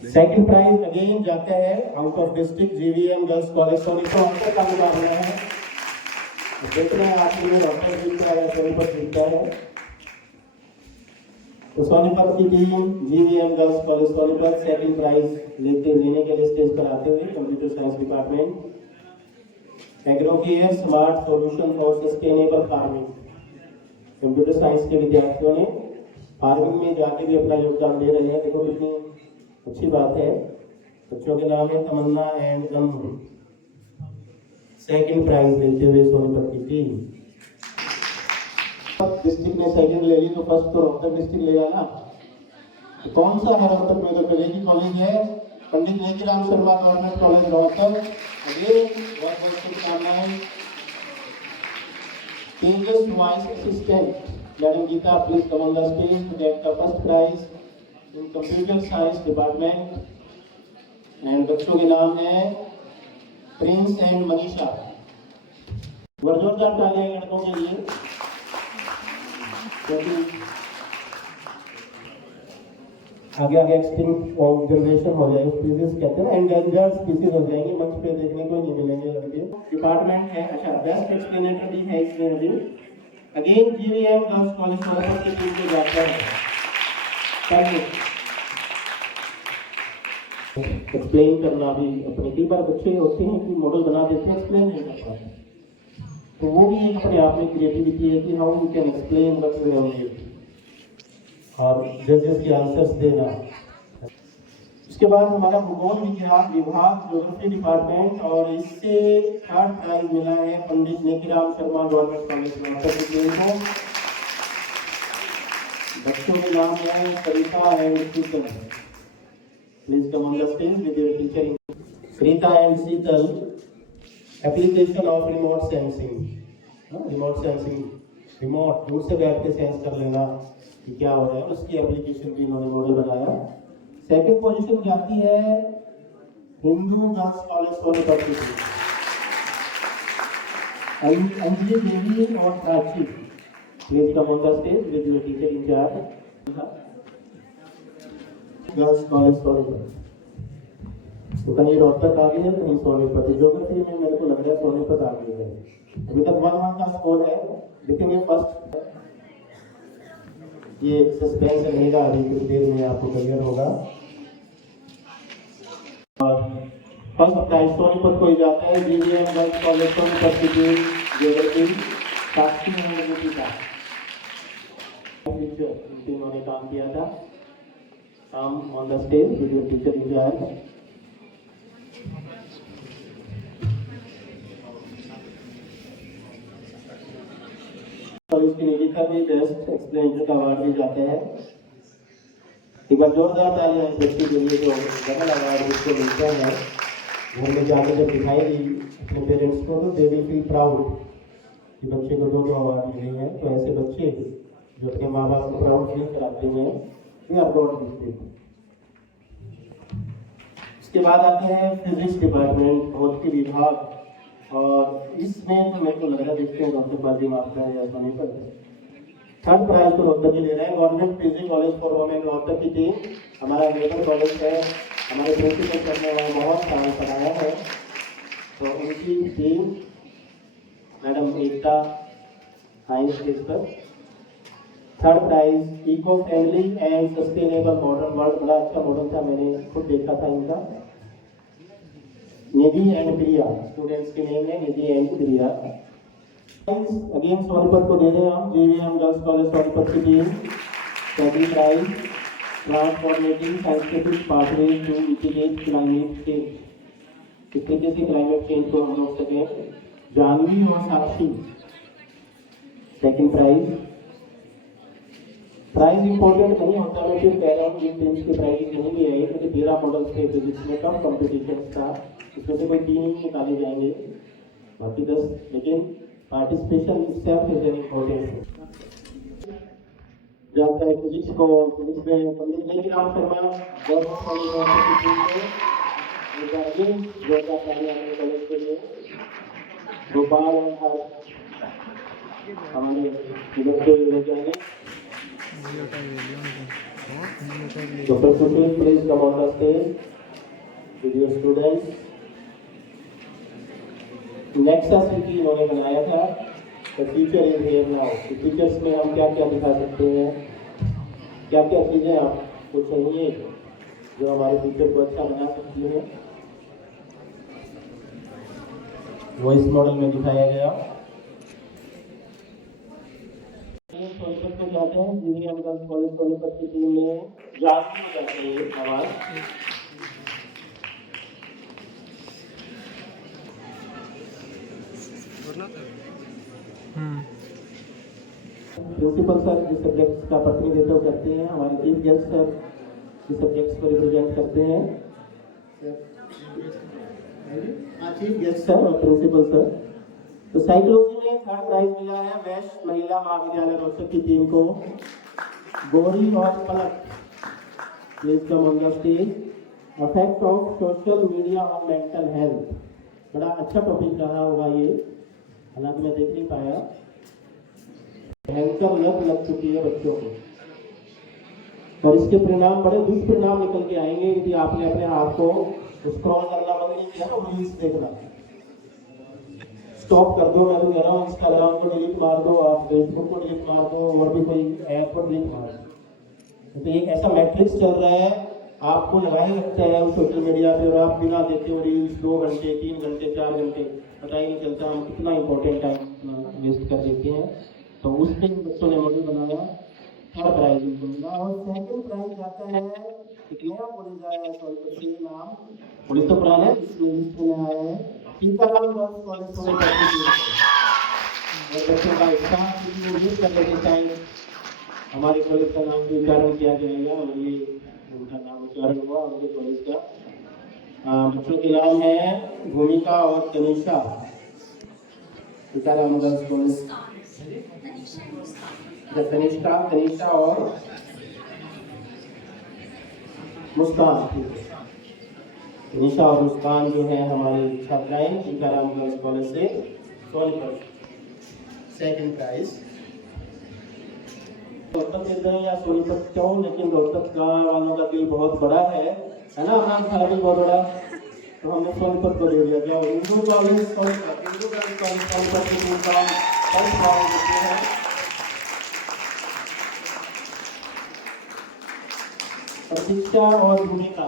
सेकंड प्राइज अगेन जाता है out of district GVM girls college Sonipat का मुकाबला है। देखना है आप लोग डॉक्टर जीतता है या सोनीपत जीतता है। तो सोनीपत की team GVM girls college Sonipat second prize लेने के लिए स्टेज पर आते हुए computer science department agro care smart solution for sustainable farming. Computer science के विद्यार्थियों ने फार्मिंग में जाके भी अपना योगदान दे रहे हैं। देखो कितनी अच्छी बात है। बच्चों के नाम है तमन्ना एंड अनु। सेकंड प्राइज लेते हुए सोनीपत की टीम। डिस्ट्रिक्ट ने सेकंड ले ली तो फर्स्ट तो रोहतक डिस्ट्रिक्ट ले आया। तो कौन सा है रोहतक में? तो कलेजी कॉलेज है, Pandit Mekiram Sharma government college Rohtak. Again बहुत बहुत शुभकामनाएं। Tejas vice assistant madam Geeta, please come on the stage to get the first prize in computer science department. And बच्चों के नाम है प्रिंस एंड मनीषा। जोरदार तालियां लड़कों के लिए, क्योंकि आगे आगे एक्सटिंक्ट जनरेशन हो जाएगी, स्पीसीज कहते हैं, एंडेंजर्ड स्पीसीज हो जाएंगे, मंच पे देखने को नहीं मिलेंगे लड़के। डिपार्टमेंट है, अच्छा बेस्ट एक्सप्लेनेटर भी है इसमें अभी। Again GVM girls college Sonipat की टीम को जाता है। एक्सप्लेन करना भी अपने, कई बार बच्चे होते हैं कि मॉडल बना देते हैं, एक्सप्लेन नहीं कर पाते, तो वो भी एक अपने आप में क्रिएटिविटी है कि how you can explain what you have levied. और जजेस के आंसर्स देना। उसके बाद हमारा भूगोल विज्ञान विभाग ज्योग्राफी डिपार्टमेंट, और इससे 3rd प्राइज मिला है पंडित नेकीराम शर्मा गवर्नमेंट कॉलेज को। बच्चों के नाम है Sarita and Sheetal. Please come on the stage with your teacher. Sarita and Sheetal, application of remote sensing. Remote sensing, remote दूर से बैठ के सेंस कर लेना कि क्या हो रहा है, उसकी एप्लीकेशन भी इन्होंने मॉडल बनाया। सेकंड पोजीशन जाती है हिंदू गर्ल्स कॉलेज सोनीपत की अंजलि देवी और Prachi. Please come on the stage with your teacher incharge. Girls college Sonipat. तो कहीं रोहतक आ गई है, कहीं सोनीपत। ज्योग्राफी में मेरे को लग रहा है सोनीपत आ गई है। अभी तक 1-1 का स्कोर है। देखेंगे फर्स्ट, ये सस्पेंस रहेगा, अभी कुछ देर में आपको क्लियर होगा। और फर्स्ट प्राइज सोनीपत को ही जाता है। जीवीएम गर्ल्स कॉलेज सोनीपत की टीम ज्योग्राफी साक्षी यूनिवर्सिटी का टीचर इन्होंने काम किया था। Come on the stage with your teacher incharge. और इसकी निकिता भी बेस्ट एक्सप्लेनेटर का अवार्ड भी जाते हैं। एक बार जोरदार तालियां इस बच्चे के लिए जो डबल अवार्ड उसको मिलता है। घर में जाकर जब दिखाएगी अपने पेरेंट्स को तो दे विल फील प्राउड कि बच्चे को 2 अवार्ड मिले हैं। तो ऐसे बच्चे जो अपने माँ बाप को प्राउड फील कराते हैं, वे आर गॉड गिफ्टेड। इसके बाद आते हैं फिजिक्स डिपार्टमेंट, भौतिकी विभाग, और इसमें तो मेरे को लग रहा है, देखते हैं रोहतक बाजी मारता है या सोने पर। 3rd प्राइज तो रोहतक ही ले रहे हैं। Government PG college for women Rohtak की टीम, हमारा नेबर कॉलेज है। हमारे प्रिंसिपल सर ने वहाँ बहुत साल पढ़ाया है, तो उनकी टीम मैडम एकता आई स्टेज पर। 3rd prize eco friendly and sustainable modern world. बड़ा अच्छा मॉडल था, मैंने खुद देखा था इनका। निधि एंड प्रिया, स्टूडेंट्स के नेम है निधि एंड प्रिया। अगेन सोनीपत को दे रहे हैं हम। जीवीएम गर्ल्स कॉलेज सोनीपत की टीम। 2nd prize transformating scientific pathway to mitigate climate change. इस तरीके से क्लाइमेट चेंज को हम रोक सकें। जानवी और साक्षी। 2nd prize. प्राइज इंपॉर्टेंट नहीं होता, मैं फिर कह रहा हूँ जिन टीम्स के प्राइज नहीं भी आए, क्योंकि 13 मॉडल्स थे फिजिक्स में, कम कॉम्पिटिशन था, इसमें से कोई 3 ही निकाले जाएंगे, बाकी 10। लेकिन participation itself is very important। जाता है फिजिक्स को, फिजिक्स में पंडित नेकीराम शर्मा गवर्नमेंट कॉलेज की टीम को एक बार अगेन जोरदार तालियां कॉलेज के लिए। गोपाल और हमारे वैज्ञानिक Dr. Sushil, please come on the stage with your students. Nexa city इन्होंने बनाया था। The future is here now। तो फीचर्स में हम क्या क्या दिखा सकते हैं, क्या क्या चीज़ें आपको चाहिए जो हमारे फ्यूचर को अच्छा बना सकती है, वो इस मॉडल में दिखाया गया। सोनीपत को जाते हैं। जीवीएम गर्ल्स कॉलेज सोनीपत की टीम में जाती हो जाते हैं आवाज। प्रिंसिपल सर जिस सब्जेक्ट्स का प्रतिनिधित्व करते हैं, हमारे चीफ गेस्ट सर जिस सब्जेक्ट्स को रिप्रेजेंट करते हैं, चीफ गेस्ट सर और प्रिंसिपल सर। तो साइकोलॉजी में 3rd प्राइज मिला है वेस्ट महिला महाविद्यालय रोहतक की टीम को। गौरी और Palak, please come on the stage. Effect of social media on mental health. बड़ा अच्छा टॉपिक रहा होगा ये, हालांकि मैं देख नहीं पाया। भयंकर लत चुकी है बच्चों को, और इसके परिणाम बड़े दुष्परिणाम निकल के आएंगे यदि आपने अपने हाथ को स्क्रॉल करना बंद नहीं किया, तो रील्स देखना स्टॉप कर दो। मैं तो कह रहा हूँ इंस्टाग्राम को डिलीट मार दो, आप फेसबुक को डिलीट मार दो, और भी कोई ऐप को डिलीट मार दो। तो एक ऐसा मैट्रिक्स चल रहा है, आपको लगाए रखता है सोशल मीडिया पे, और आप बिना देखे हो रील्स 2 घंटे 3 घंटे 4 घंटे, पता ही नहीं चलता हम कितना इंपॉर्टेंट टाइम वेस्ट कर देते हैं। तो उस पर बच्चों ने मॉडल बनाया। 3rd प्राइज मिला और सेकंड प्राइज जाता है एक नया कॉलेज आया है सोनीपत से, नाम कॉलेज तो पुराना है, इसमें लिस्ट में आया है टीकाराम गर्ल्स कॉलेज सोनीपत। और बच्चों का स्टाफ उम्मीद कर लेते टाइम हमारे कॉलेज का नाम भी उच्चारण किया जाएगा और ये उनका नाम उच्चारण हुआ उनके कॉलेज का। बच्चों के नाम है भूमिका और तनिषा, टीकाराम गर्ल्स कॉलेज। तनिषा और मुस्कान, तनिषा और मुस्कान जो है हमारी छात्राएं टीकाराम गर्ल्स कॉलेज से सोनीपत। सेकंड प्राइज रोहतक के अंदर या सोनीपत क्यों, लेकिन रोहतक का वालों का दिल बहुत बड़ा है ना, अपना खाना भी बहुत बड़ा, तो हमने सोनीपत को दे दिया। क्या Hindu college Sonipat, Hindu girls college Sonipat की टीम का फर्स्ट प्राइज देते हैं। प्रतीक्षा और भूमिका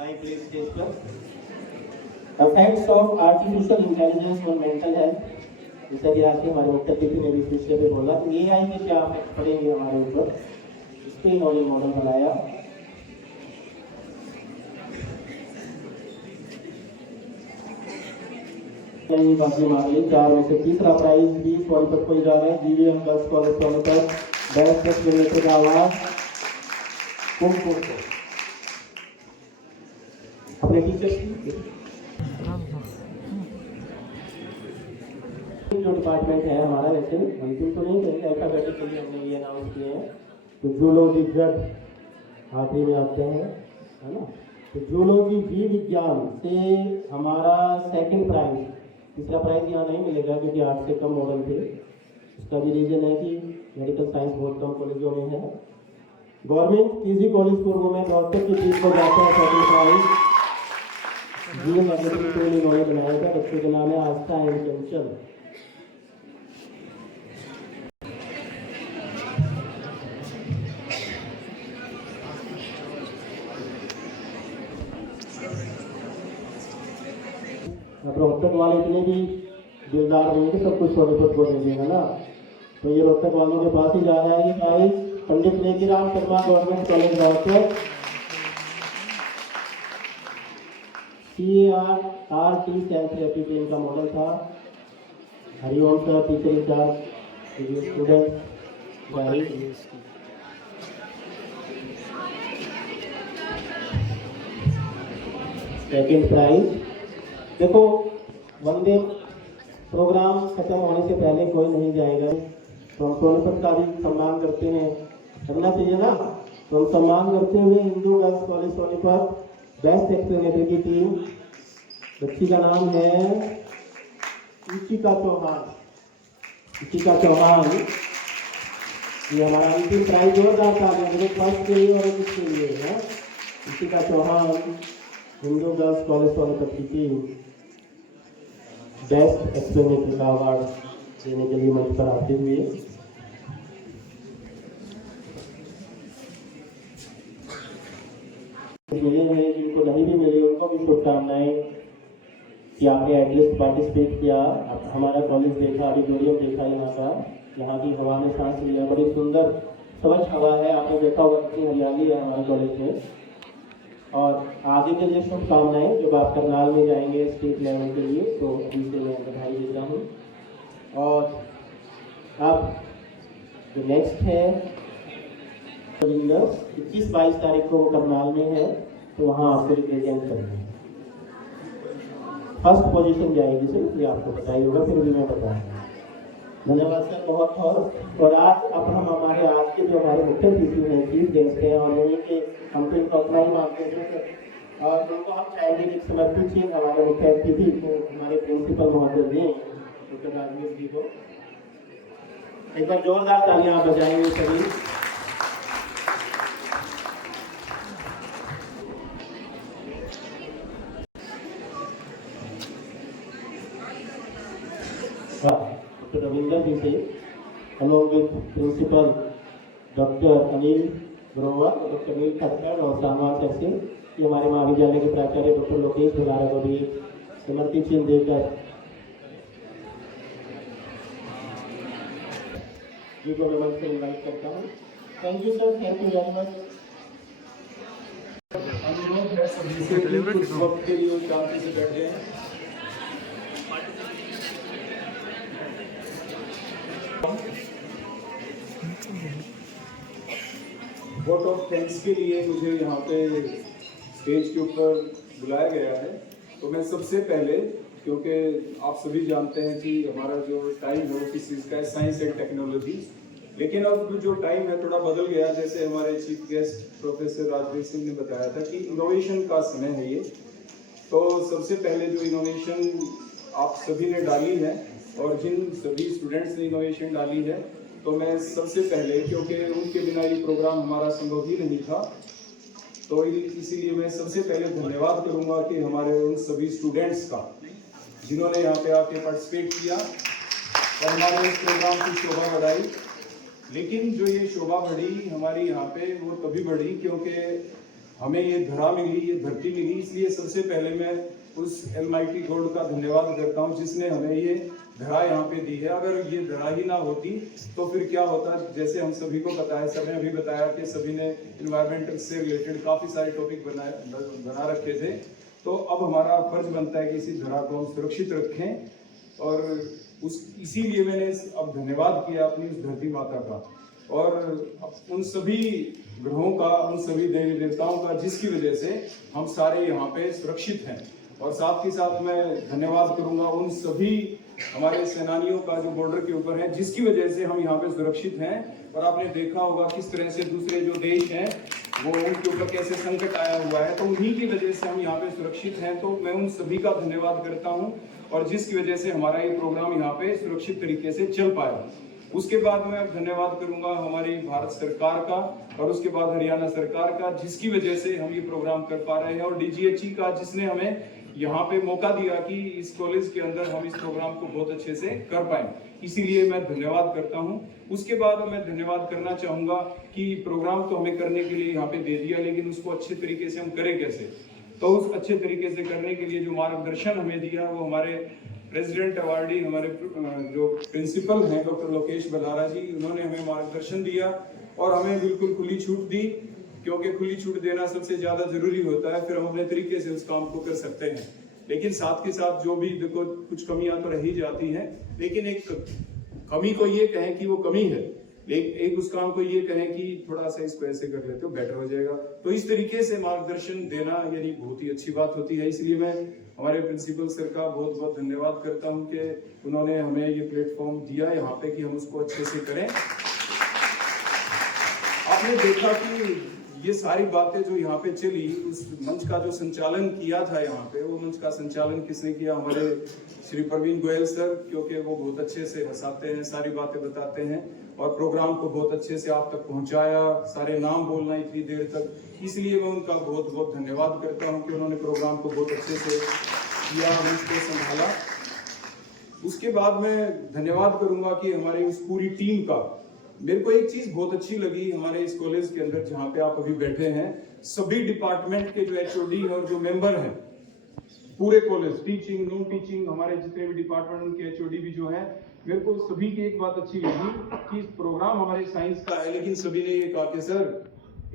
आई प्लीज स्टेज पर। Effects of artificial intelligence on mental health, जैसा कि आज हमारे मुख्य अतिथि ने भी इस विषय पे बोला कि AI के क्या इफेक्ट पड़ेंगे हमारे ऊपर, इस पे इन्होंने मॉडल बनाया। बाकी हमारे 4 में से तीसरा प्राइज भी सोनीपत को ही जा रहा है, GVM girls college Sonipat, best explanatory आवाज कुमकुम को अपने टीचर्स जो डिपार्टमेंट है हमारा, वैसे अंतिम तो नहीं करेंगे, अल्फाबेटिकली हमने ये अनाउंस किए हैं। तो जूलॉजी जड आखिरी में आते हैं, है ना। तो जूलॉजी जीव विज्ञान से हमारा सेकंड प्राइज, तीसरा प्राइज यहाँ नहीं मिलेगा क्योंकि 8 से कम मॉडल थे। इसका भी रीजन है कि मेडिकल साइंस बहुत कम कॉलेजों में है। गवर्नमेंट पीजी कॉलेज पूर्व में रोहतक की टीम को जाता है सेकंड प्राइज। जीव मैगजीन को इन्होंने बनाया था, बच्चे का नाम है आस्था एंड चंचल। अब रोहतक वाले इतने भी दिलदार नहीं कि सब कुछ सोनीपत को दे देगा ना, तो ये रोहतक वालों के पास ही जा रहा है ये prize. Pandit Nekiram Sharma government college Rohtak, CART self therapy पे इनका मॉडल था। Hariom sir teacher in-charge, student second prize. देखो वंदे प्रोग्राम खत्म होने से पहले कोई नहीं जाएगा, तो हम सोनीपत का भी सम्मान करते हैं, करना चाहिए ना। तो हम सम्मान करते हुए Hindu girls college Sonipat best explanatory की टीम, बच्ची का नाम है इशिका चौहान। इशिका चौहान ये हमारा अंतिम प्राइज जोरदार था, फर्स्ट के लिए और इसके लिए है। इशिका चौहान हिंदू गर्ल्स कॉलेज सोनीपत की टीम बेस्ट एक्सप्लेनेटरी का अवार्ड देने के लिए मंच पर आते हुए मिले हैं, जिनको नहीं भी मिले उनको भी शुभकामनाएं कि आपने एटलीस्ट पार्टिसिपेट किया, हमारा कॉलेज देखा, ऑडिटोरियम देखा, यहाँ की हवा में सांस लिया, बड़ी सुंदर स्वच्छ हवा है, आपने देखा होगा कितनी हरियाली है हमारे कॉलेज में। और आगे के लिए शुभकामनाएं, जब आप करनाल में जाएंगे स्टेट लेवल के लिए तो अभी से मैं बधाई देता हूँ। और अब जो नेक्स्ट है 21-22 तारीख को वो करनाल में है, तो वहाँ आपको रिप्रेजेंट करना है। फर्स्ट पोजीशन जाएगी सर, ये आपको बताई होगा, फिर भी मैं बताऊँगा। धन्यवाद सर बहुत बहुत। और आज अब हम हमारे आज के जो हमारे मुख्य अतिथि हैं, चीफ गेस्ट हैं, और यहीं के हम तो इनका उतना ही मानते हैं सर, और उनको हम चाहेंगे कि समर्पित चीज हमारे मुख्य अतिथि को हमारे प्रिंसिपल महोदय दें डॉक्टर राजवीर जी को। एक बार जोरदार तालियां आप बजाएंगे सभी। डॉक्टर रविंदर जी से along with principal doctor Anil Grover, doctor Anil Khattar और सानवाल सर से, ये हमारे महाविद्यालय के प्राचार्य डॉक्टर लोकेश बुलारा को भी समर्पित चिन्ह देकर जी को मैं मंच से इन्वाइट करता हूँ। Thank you sir, thank you very much. अनुरोध है सभी से कि कुछ वक्त के लिए शांति से बैठ जाएं। वोट ऑफ थैंक्स के लिए मुझे यहाँ पे स्टेज के ऊपर बुलाया गया है। तो मैं सबसे पहले, क्योंकि आप सभी जानते हैं कि हमारा जो टाइम है वो किस चीज़ का है, साइंस एंड टेक्नोलॉजी, लेकिन अब जो टाइम है थोड़ा बदल गया। जैसे हमारे chief guest professor Rajveer Singh ने बताया था कि इनोवेशन का समय है ये। तो सबसे पहले जो इनोवेशन आप सभी ने डाली है और जिन सभी स्टूडेंट्स ने इनोवेशन डाली है, तो मैं सबसे पहले, क्योंकि उनके बिना ये प्रोग्राम हमारा संभव ही नहीं था, तो इसीलिए मैं सबसे पहले धन्यवाद करूंगा कि हमारे उन सभी स्टूडेंट्स का जिन्होंने यहाँ पे आके पार्टिसिपेट किया और हमारे इस प्रोग्राम की शोभा बढ़ाई। लेकिन जो ये शोभा बढ़ी हमारी यहाँ पे, वो तभी बढ़ी क्योंकि हमें ये धरा मिली, ये धरती मिली। इसलिए सबसे पहले मैं उस एलमाइटी गॉड का धन्यवाद करता हूँ जिसने हमें ये धरा यहाँ पे दी है। अगर ये धरा ही ना होती तो फिर क्या होता, जैसे हम सभी को पता है, सभी ने अभी बताया कि सभी ने इन्वायरमेंटल से रिलेटेड काफी सारे टॉपिक बना रखे थे। तो अब हमारा फर्ज बनता है कि इसी धरा को हम सुरक्षित रखें और इसीलिए मैंने अब धन्यवाद किया अपनी उस धरती माता का और उन सभी ग्रहों का, उन सभी देवी देवताओं का जिसकी वजह से हम सारे यहाँ पे सुरक्षित हैं। और साथ ही साथ मैं धन्यवाद करूंगा उन सभी हमारे सेनानियों का जो बॉर्डर के ऊपर हैं, जिसकी वजह से हम यहाँ पे सुरक्षित हैं। और आपने देखा होगा किस तरह से दूसरे जो देश हैं वो उनके ऊपर कैसे संकट आया हुआ है, तो उन्हीं की वजह से हम यहाँ पे सुरक्षित हैं। तो मैं उन सभी का धन्यवाद करता हूँ और जिसकी वजह से हमारा ये प्रोग्राम यहाँ पे सुरक्षित तरीके से चल पाया। उसके बाद मैं धन्यवाद करूंगा हमारी भारत सरकार का और उसके बाद हरियाणा सरकार का, जिसकी वजह से हम ये प्रोग्राम कर पा रहे हैं, और DGHE का जिसने हमें यहाँ पे मौका दिया कि इस कॉलेज के अंदर हम इस प्रोग्राम को बहुत अच्छे से कर पाए। इसीलिए मैं धन्यवाद करता हूँ। उसके बाद मैं धन्यवाद करना चाहूंगा कि प्रोग्राम तो हमें करने के लिए यहाँ पे दे दिया, लेकिन उसको अच्छे तरीके से हम करें कैसे। तो उस अच्छे तरीके से करने के लिए जो मार्गदर्शन हमें दिया वो हमारे प्रेसिडेंट अवार्डी, हमारे जो प्रिंसिपल हैं डॉक्टर लोकेश बल्हारा जी, उन्होंने हमें मार्गदर्शन दिया और हमें बिल्कुल खुली छूट दी, क्योंकि खुली छूट देना सबसे ज्यादा जरूरी होता है, फिर हम अपने तरीके से उस काम को कर सकते हैं। लेकिन साथ के साथ जो भी देखो कुछ कमियां तो रह ही जाती हैं, लेकिन एक कमी को ये कहें कि वो कमी है, एक उस काम को ये कहें कि थोड़ा सा इसको ऐसे कर लेते हो बेटर हो जाएगा। तो इस तरीके से मार्गदर्शन देना यानी बहुत ही अच्छी बात होती है। इसलिए मैं हमारे प्रिंसिपल सर का बहुत बहुत धन्यवाद करता हूं कि उन्होंने हमें ये प्लेटफॉर्म दिया यहाँ पे कि हम उसको अच्छे से करें। आपने देखा कि ये सारी बातें जो यहाँ पे चली, उस मंच का जो संचालन किया था यहाँ पे, वो मंच का संचालन किसने किया? हमारे श्री प्रवीण गोयल सर, क्योंकि वो बहुत अच्छे से हंसाते हैं, सारी बातें बताते हैं और प्रोग्राम को बहुत अच्छे से आप तक पहुंचाया, सारे नाम बोलना इतनी देर तक। इसलिए मैं उनका बहुत बहुत धन्यवाद करता हूं कि उन्होंने प्रोग्राम को बहुत अच्छे से किया, मंच को संभाला। उसके बाद मैं धन्यवाद करूंगा कि हमारी उस पूरी टीम का, मेरे को एक चीज बहुत अच्छी लगी हमारे इस कॉलेज के अंदर जहाँ पे आप अभी बैठे हैं, सभी डिपार्टमेंट के जो HOD और जो मेंबर हैं पूरे कॉलेज, टीचिंग, नॉन टीचिंग, हमारे जितने भी डिपार्टमेंट उनके HOD भी जो है, मेरे को सभी की एक बात अच्छी लगी कि प्रोग्राम हमारे साइंस का है, लेकिन सभी ने ये कहा कि सर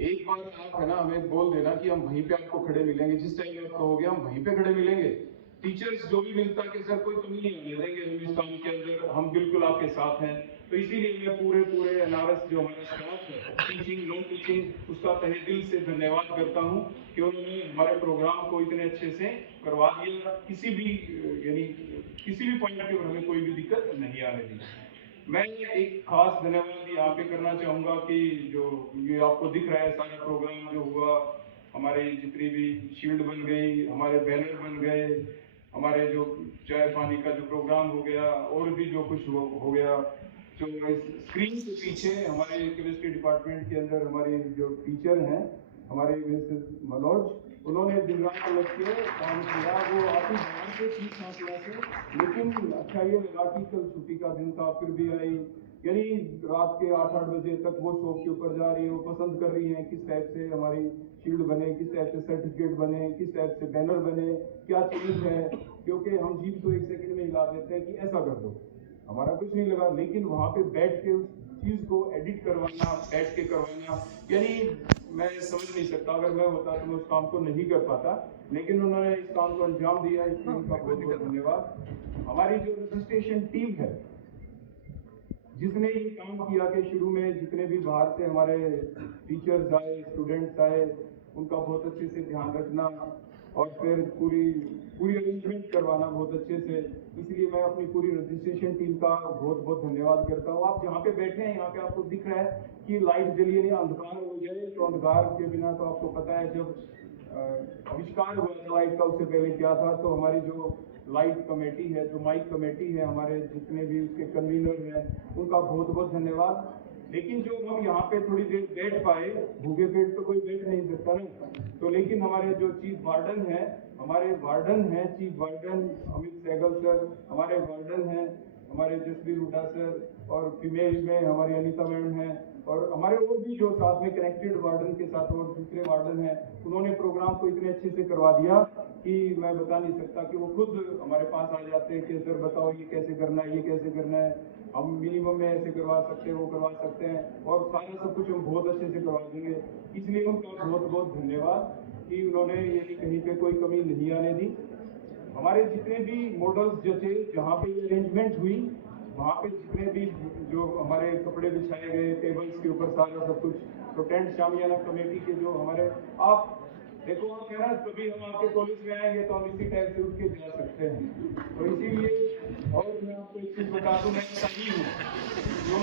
एक बार आप है ना हमें बोल देना कि हम वहीं पे आपको खड़े मिलेंगे, जिस टाइम आप कहोगे हम वहीं पे खड़े मिलेंगे। टीचर्स जो भी मिलता है कि सर कोई कमी नहीं होने देंगे इस काम के अंदर, हम बिल्कुल आपके साथ हैं। तो इसीलिए मैं पूरे NRS जो हमारा स्टाफ है, टीचिंग, नॉन टीचिंग, उसका तहे दिल से धन्यवाद करता हूँ कि उन्होंने हमारे प्रोग्राम को इतने अच्छे से करवा दिया, किसी भी पॉइंट के ऊपर हमें कोई भी दिक्कत नहीं आने दी। मैं एक खास धन्यवाद यहाँ पे करना चाहूंगा कि जो ये आपको दिख रहा है सारा प्रोग्राम जो हुआ, हमारे जितनी भी शील्ड बन गई, हमारे बैनर बन गए, हमारे जो चाय पानी का जो प्रोग्राम हो गया, और भी जो कुछ हो गया, जो स्क्रीन के पीछे हमारे केमिस्ट्री डिपार्टमेंट के अंदर हमारे जो टीचर हैं, हमारे मिस्टर मनोज, उन्होंने दिन रात लग के काम किया। वो आती बाहर से ठीक से, लेकिन अच्छा ये लगा कि कल छुट्टी का दिन था, फिर भी आई, यानी रात के 8-8 बजे तक वो शॉप के ऊपर जा रही है, वो पसंद कर रही है किस टाइप से हमारी शील्ड बने, किस टाइप से सर्टिफिकेट बने, किस टाइप से बैनर बने, क्या चीज है, क्योंकि हम जीप तो 1 सेकंड में हिला देते हैं कि ऐसा कर दो, हमारा कुछ नहीं लगा, लेकिन वहां पे बैठ के चीज़ को एडिट करवाना, बैठ के करवाना, यानी मैं समझ नहीं सकता। अगर मैं होता तो मैं उस काम को नहीं कर पाता, लेकिन उन्होंने इस काम को अंजाम दिया, इसलिए उनका बहुत बहुत धन्यवाद। हमारी जो रजिस्ट्रेशन टीम है जिसने ये काम किया कि शुरू में जितने भी बाहर से हमारे टीचर्स आए, स्टूडेंट्स आए, उनका बहुत अच्छे से ध्यान रखना और फिर पूरी अरेंजमेंट करवाना बहुत अच्छे से, इसलिए मैं अपनी पूरी रजिस्ट्रेशन टीम का बहुत बहुत धन्यवाद करता हूँ। आप जहाँ पे बैठे हैं यहाँ पे आपको दिख रहा है कि लाइट जलिए नहीं, अंधकार हो जाए, तो अंधकार के बिना तो आपको पता है जब आविष्कार हुआ था लाइट का उससे पहले क्या था। तो हमारी जो लाइट कमेटी है, जो माइक कमेटी है, हमारे जितने भी उसके कन्वीनर हैं, उनका बहुत बहुत धन्यवाद। लेकिन जो हम यहाँ पे थोड़ी देर बैठ पाए, भूखे पेट तो कोई बैठ नहीं सकता ना, तो लेकिन हमारे जो चीफ वार्डन है, हमारे वार्डन हैं chief warden Amit Sehgal sir, हमारे वार्डन हैं हमारे जसबीर हुड्डा सर, और फीमेल में हमारी अनीता मैडम हैं, और हमारे और भी जो साथ में कनेक्टेड वार्डन के साथ और दूसरे वार्डन हैं, उन्होंने प्रोग्राम को इतने अच्छे से करवा दिया कि मैं बता नहीं सकता कि वो खुद हमारे पास आ जाते हैं कि सर बताओ ये कैसे करना है, ये कैसे करना है, हम मिनिमम में ऐसे करवा सकते हैं, वो करवा सकते हैं, और सारा सब कुछ हम बहुत अच्छे से करवा देंगे। इसलिए उनका बहुत बहुत धन्यवाद कि उन्होंने ये कहीं पे कोई कमी नहीं आने दी। हमारे जितने भी मॉडल्स जैसे जहाँ पे अरेंजमेंट हुई, वहाँ पे जितने भी जो हमारे कपड़े बिछाए गए टेबल्स के ऊपर, सारा सब कुछ, तो टेंट शामियाना कमेटी के जो हमारे, आप देखो आप है ना, कभी हम आपके कॉलेज में आएंगे तो हम इसी टाइप से उठ के जा सकते हैं, तो इसीलिए। और मैं आपको एक चीज बता दूं, मैं सही हूँ, जो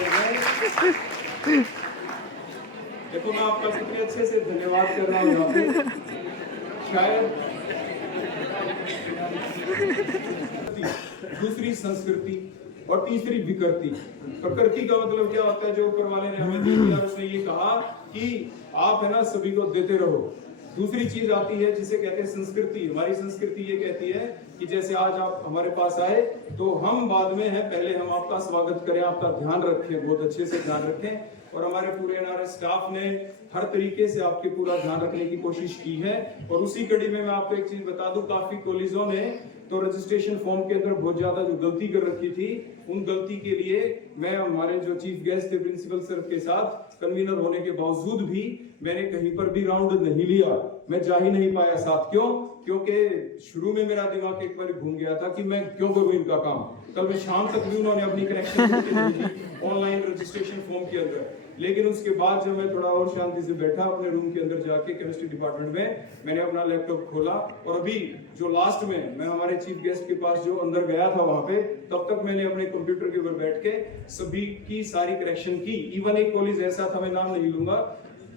मैं देखो मैं आपका कितने अच्छे से धन्यवाद कर रहा हूँ यहाँ पे। शायद दूसरी संस्कृति और तीसरी विकृति। प्रकृति का मतलब क्या होता है, जो ऊपर वाले ने हमें दी दिया, उसने ये कहा कि आप है ना सभी को देते रहो। दूसरी चीज आती है जिसे कहते हैं संस्कृति। हमारी संस्कृति ये कहती है कि जैसे आज आप हमारे पास आए तो हम बाद में हैं, पहले हम आपका स्वागत करें, आपका ध्यान रखें, बहुत अच्छे से ध्यान रखें। और हमारे पूरे एनआरएस स्टाफ ने हर तरीके से आपके पूरा ध्यान रखने की कोशिश की है। और उसी कड़ी में मैं आपको एक चीज बता दूं, काफी कॉलेजों ने तो रजिस्ट्रेशन फॉर्म के अंदर बहुत ज्यादा जो गलती कर रखी थी, उन गलती के लिए मैं हमारे जो चीफ गेस्ट थे प्रिंसिपल सर के साथ कन्वीनर होने के बावजूद भी मैंने कहीं पर भी राउंड नहीं लिया, मैं जा ही नहीं पाया साथ। क्यों? क्योंकि शुरू में मेरा दिमाग एक बार घूम गया था कि मैं क्यों करूं इनका काम। कल मैं शाम तक भी उन्होंने अपनी करेक्शन ऑनलाइन रजिस्ट्रेशन फॉर्म के अंदर, लेकिन उसके बाद जब मैं थोड़ा और शांति से बैठा अपने रूम के अंदर जाके केमिस्ट्री डिपार्टमेंट में, मैंने अपना लैपटॉप खोला और अभी जो लास्ट में मैं हमारे चीफ गेस्ट के पास जो अंदर गया था वहां पे, तब तक मैंने अपने कंप्यूटर के ऊपर बैठ के सभी की सारी करेक्शन की। इवन एक कॉलेज ऐसा था, मैं नाम नहीं लूंगा,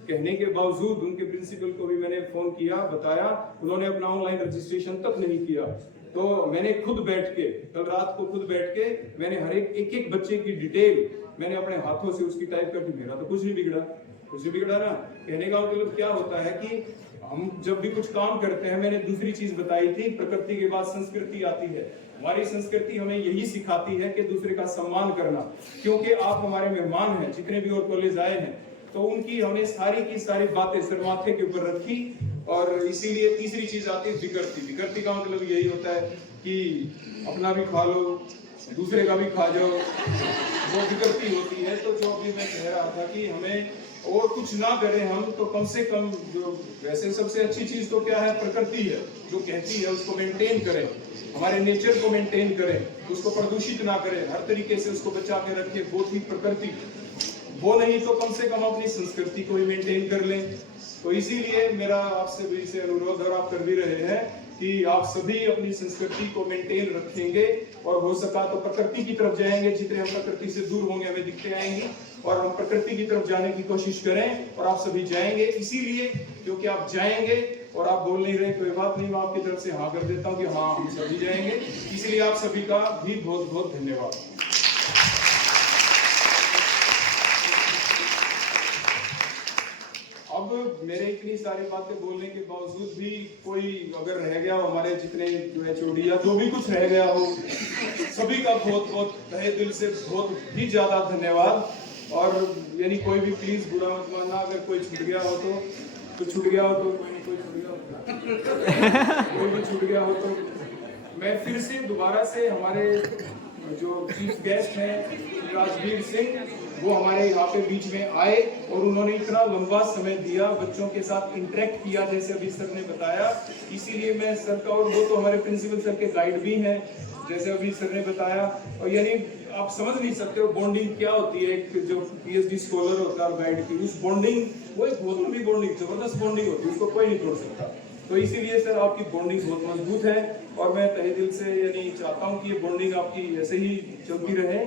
कहने के बावजूद उनके प्रिंसिपल को भी मैंने फोन किया, बताया, उन्होंने अपना ऑनलाइन रजिस्ट्रेशन तक नहीं किया। तो मैंने खुद बैठ के, कल रात को खुद बैठ के मैंने हर एक बच्चे की डिटेल मैंने अपने हाथों से उसकी टाइप कर दी। मेरा तो कुछ नहीं बिगड़ा, कुछ नहीं बिगड़ा ना। कहने का मतलब क्या होता है कि हम जब भी कुछ काम करते हैं, मैंने दूसरी चीज बताई थी, प्रकृति के बाद संस्कृति आती है। हमारी संस्कृति हमें यही सिखाती है कि दूसरे का सम्मान करना, क्योंकि आप हमारे मेहमान हैं, जितने भी और कॉलेज आए हैं, तो उनकी हमने सारी की सारी बातें सर माथे के ऊपर रखी। और इसीलिए तीसरी चीज आती है विकृति। विकृति का मतलब यही होता है कि अपना भी खा लो, दूसरे का भी खा जाओ, वो विकृति होती है। तो जो अभी मैं कह रहा था कि हमें और कुछ ना करें हम, तो कम से कम जो वैसे सबसे अच्छी चीज तो क्या है, प्रकृति है, जो कहती है उसको मेंटेन करें, हमारे नेचर को मेंटेन करें, उसको प्रदूषित ना करें, हर तरीके से उसको बचा के रखें, वो थी प्रकृति। वो नहीं तो कम से कम अपनी संस्कृति को ही मेंटेन कर लें। तो इसीलिए मेरा आपसे भी से अनुरोध, और आप कर भी रहे हैं, कि आप सभी अपनी संस्कृति को मेंटेन रखेंगे और हो सका तो प्रकृति की तरफ जाएंगे। जितने हम प्रकृति से दूर होंगे हमें दिखते आएंगी, और हम प्रकृति की तरफ जाने की कोशिश करें, और आप सभी जाएंगे। इसीलिए क्योंकि आप जाएंगे और आप बोल नहीं रहे, कोई बात नहीं, मैं आपकी तरफ से हाँ कर देता हूँ कि हाँ हम सभी जाएंगे। इसलिए आप सभी का भी बहुत बहुत धन्यवाद। अब मेरे इतनी सारी बातें बोलने के बावजूद भी कोई अगर रह गया हो, हमारे जितने जो है चोड़ी या जो भी कुछ रह गया हो, सभी का बहुत बहुत तहे दिल से बहुत ही ज्यादा धन्यवाद। और यानी कोई भी प्लीज बुरा मत मानना, अगर कोई छूट गया हो तो छूट गया हो, तो कोई छूट गया हो कोई भी छूट गया हो तो मैं फिर से दोबारा से हमारे जो चीफ गेस्ट हैं राजवीर सिंह, वो हमारे यहाँ पे बीच में आए और उन्होंने इतना लंबा समय दिया, बच्चों के साथ इंटरेक्ट किया जैसे अभी सर ने बताया। इसीलिए मैं सर का, और वो तो हमारे प्रिंसिपल सर के गाइड भी हैं जैसे अभी सर ने बताया। और यानी आप समझ नहीं सकते हो बॉन्डिंग क्या होती है। एक जो पीएचडी स्कॉलर होता है गाइड की, उस बॉन्डिंग, वो एक बहुत लंबी बॉन्डिंग, जबरदस्त बॉन्डिंग होती है, उसको कोई नहीं तोड़ सकता। तो इसीलिए सर आपकी बॉन्डिंग बहुत मजबूत है और मैं तहे दिल से यानी चाहता हूँ कि ये बॉन्डिंग आपकी ऐसे ही चलती रहे।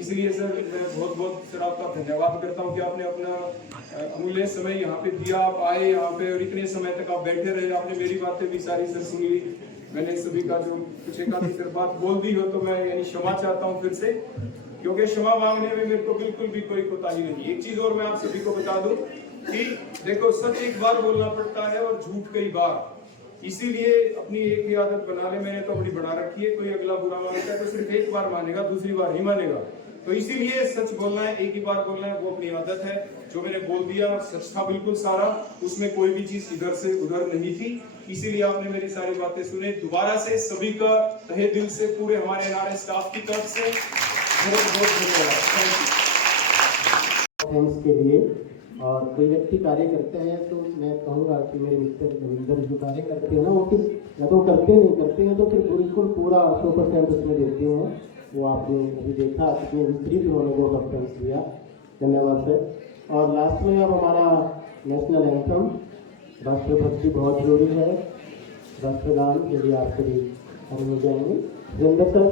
इसलिए सर मैं बहुत बहुत सर आपका धन्यवाद करता हूँ कि आपने अपना अमूल्य समय यहाँ पे दिया, आप आए यहाँ पे और इतने समय तक आप बैठे रहे। आपने मेरी बातें भी सारी सर सुन ली, मैंने सभी का जो कुछ एक आधी फिर बात बोल दी हो तो मैं यानी क्षमा चाहता हूँ फिर से, क्योंकि क्षमा मांगने में मेरे को बिल्कुल भी कोई कोताही नहीं। एक चीज और मैं आप सभी को बता दूं कि देखो सच एक बार बोलना पड़ता है और झूठ कई बार, इसीलिए अपनी एक ही आदत बना ले। मैंने तो अपनी बना रखी है, कोई अगला बुरा मानता है तो सिर्फ एक बार मानेगा, दूसरी बार नहीं मानेगा। तो इसीलिए सच बोलना है, एक ही बार बोलना है, वो अपनी आदत है। जो मैंने बोल दिया सच था बिल्कुल सारा, उसमें कोई भी चीज इधर से उधर नहीं थी। इसीलिए आपने मेरी सारी बातें सुने। दोबारा से सभी का तहे दिल से, पूरे हमारे एनआरआई स्टाफ की तरफ से बहुत बहुत धन्यवाद। थैंक्स के लिए। और कोई व्यक्ति कार्य करते हैं तो मैं कहूँगा कि मेरे मित्र रविंद्र जो कार्य करते हैं ना, वो फिर या तो करते हैं तो फिर बिल्कुल पूरा 100% उसमें देते हैं। वो आपने अभी देखा कितने विस्तृत उन्होंने वो रेफरेंस दिया, धन्यवाद सर। और लास्ट में अब हमारा नेशनल एंथम, राष्ट्रभक्ति बहुत जरूरी है, राष्ट्रगान के लिए आप सभी हम हो जाएंगे। रविंद्र सर।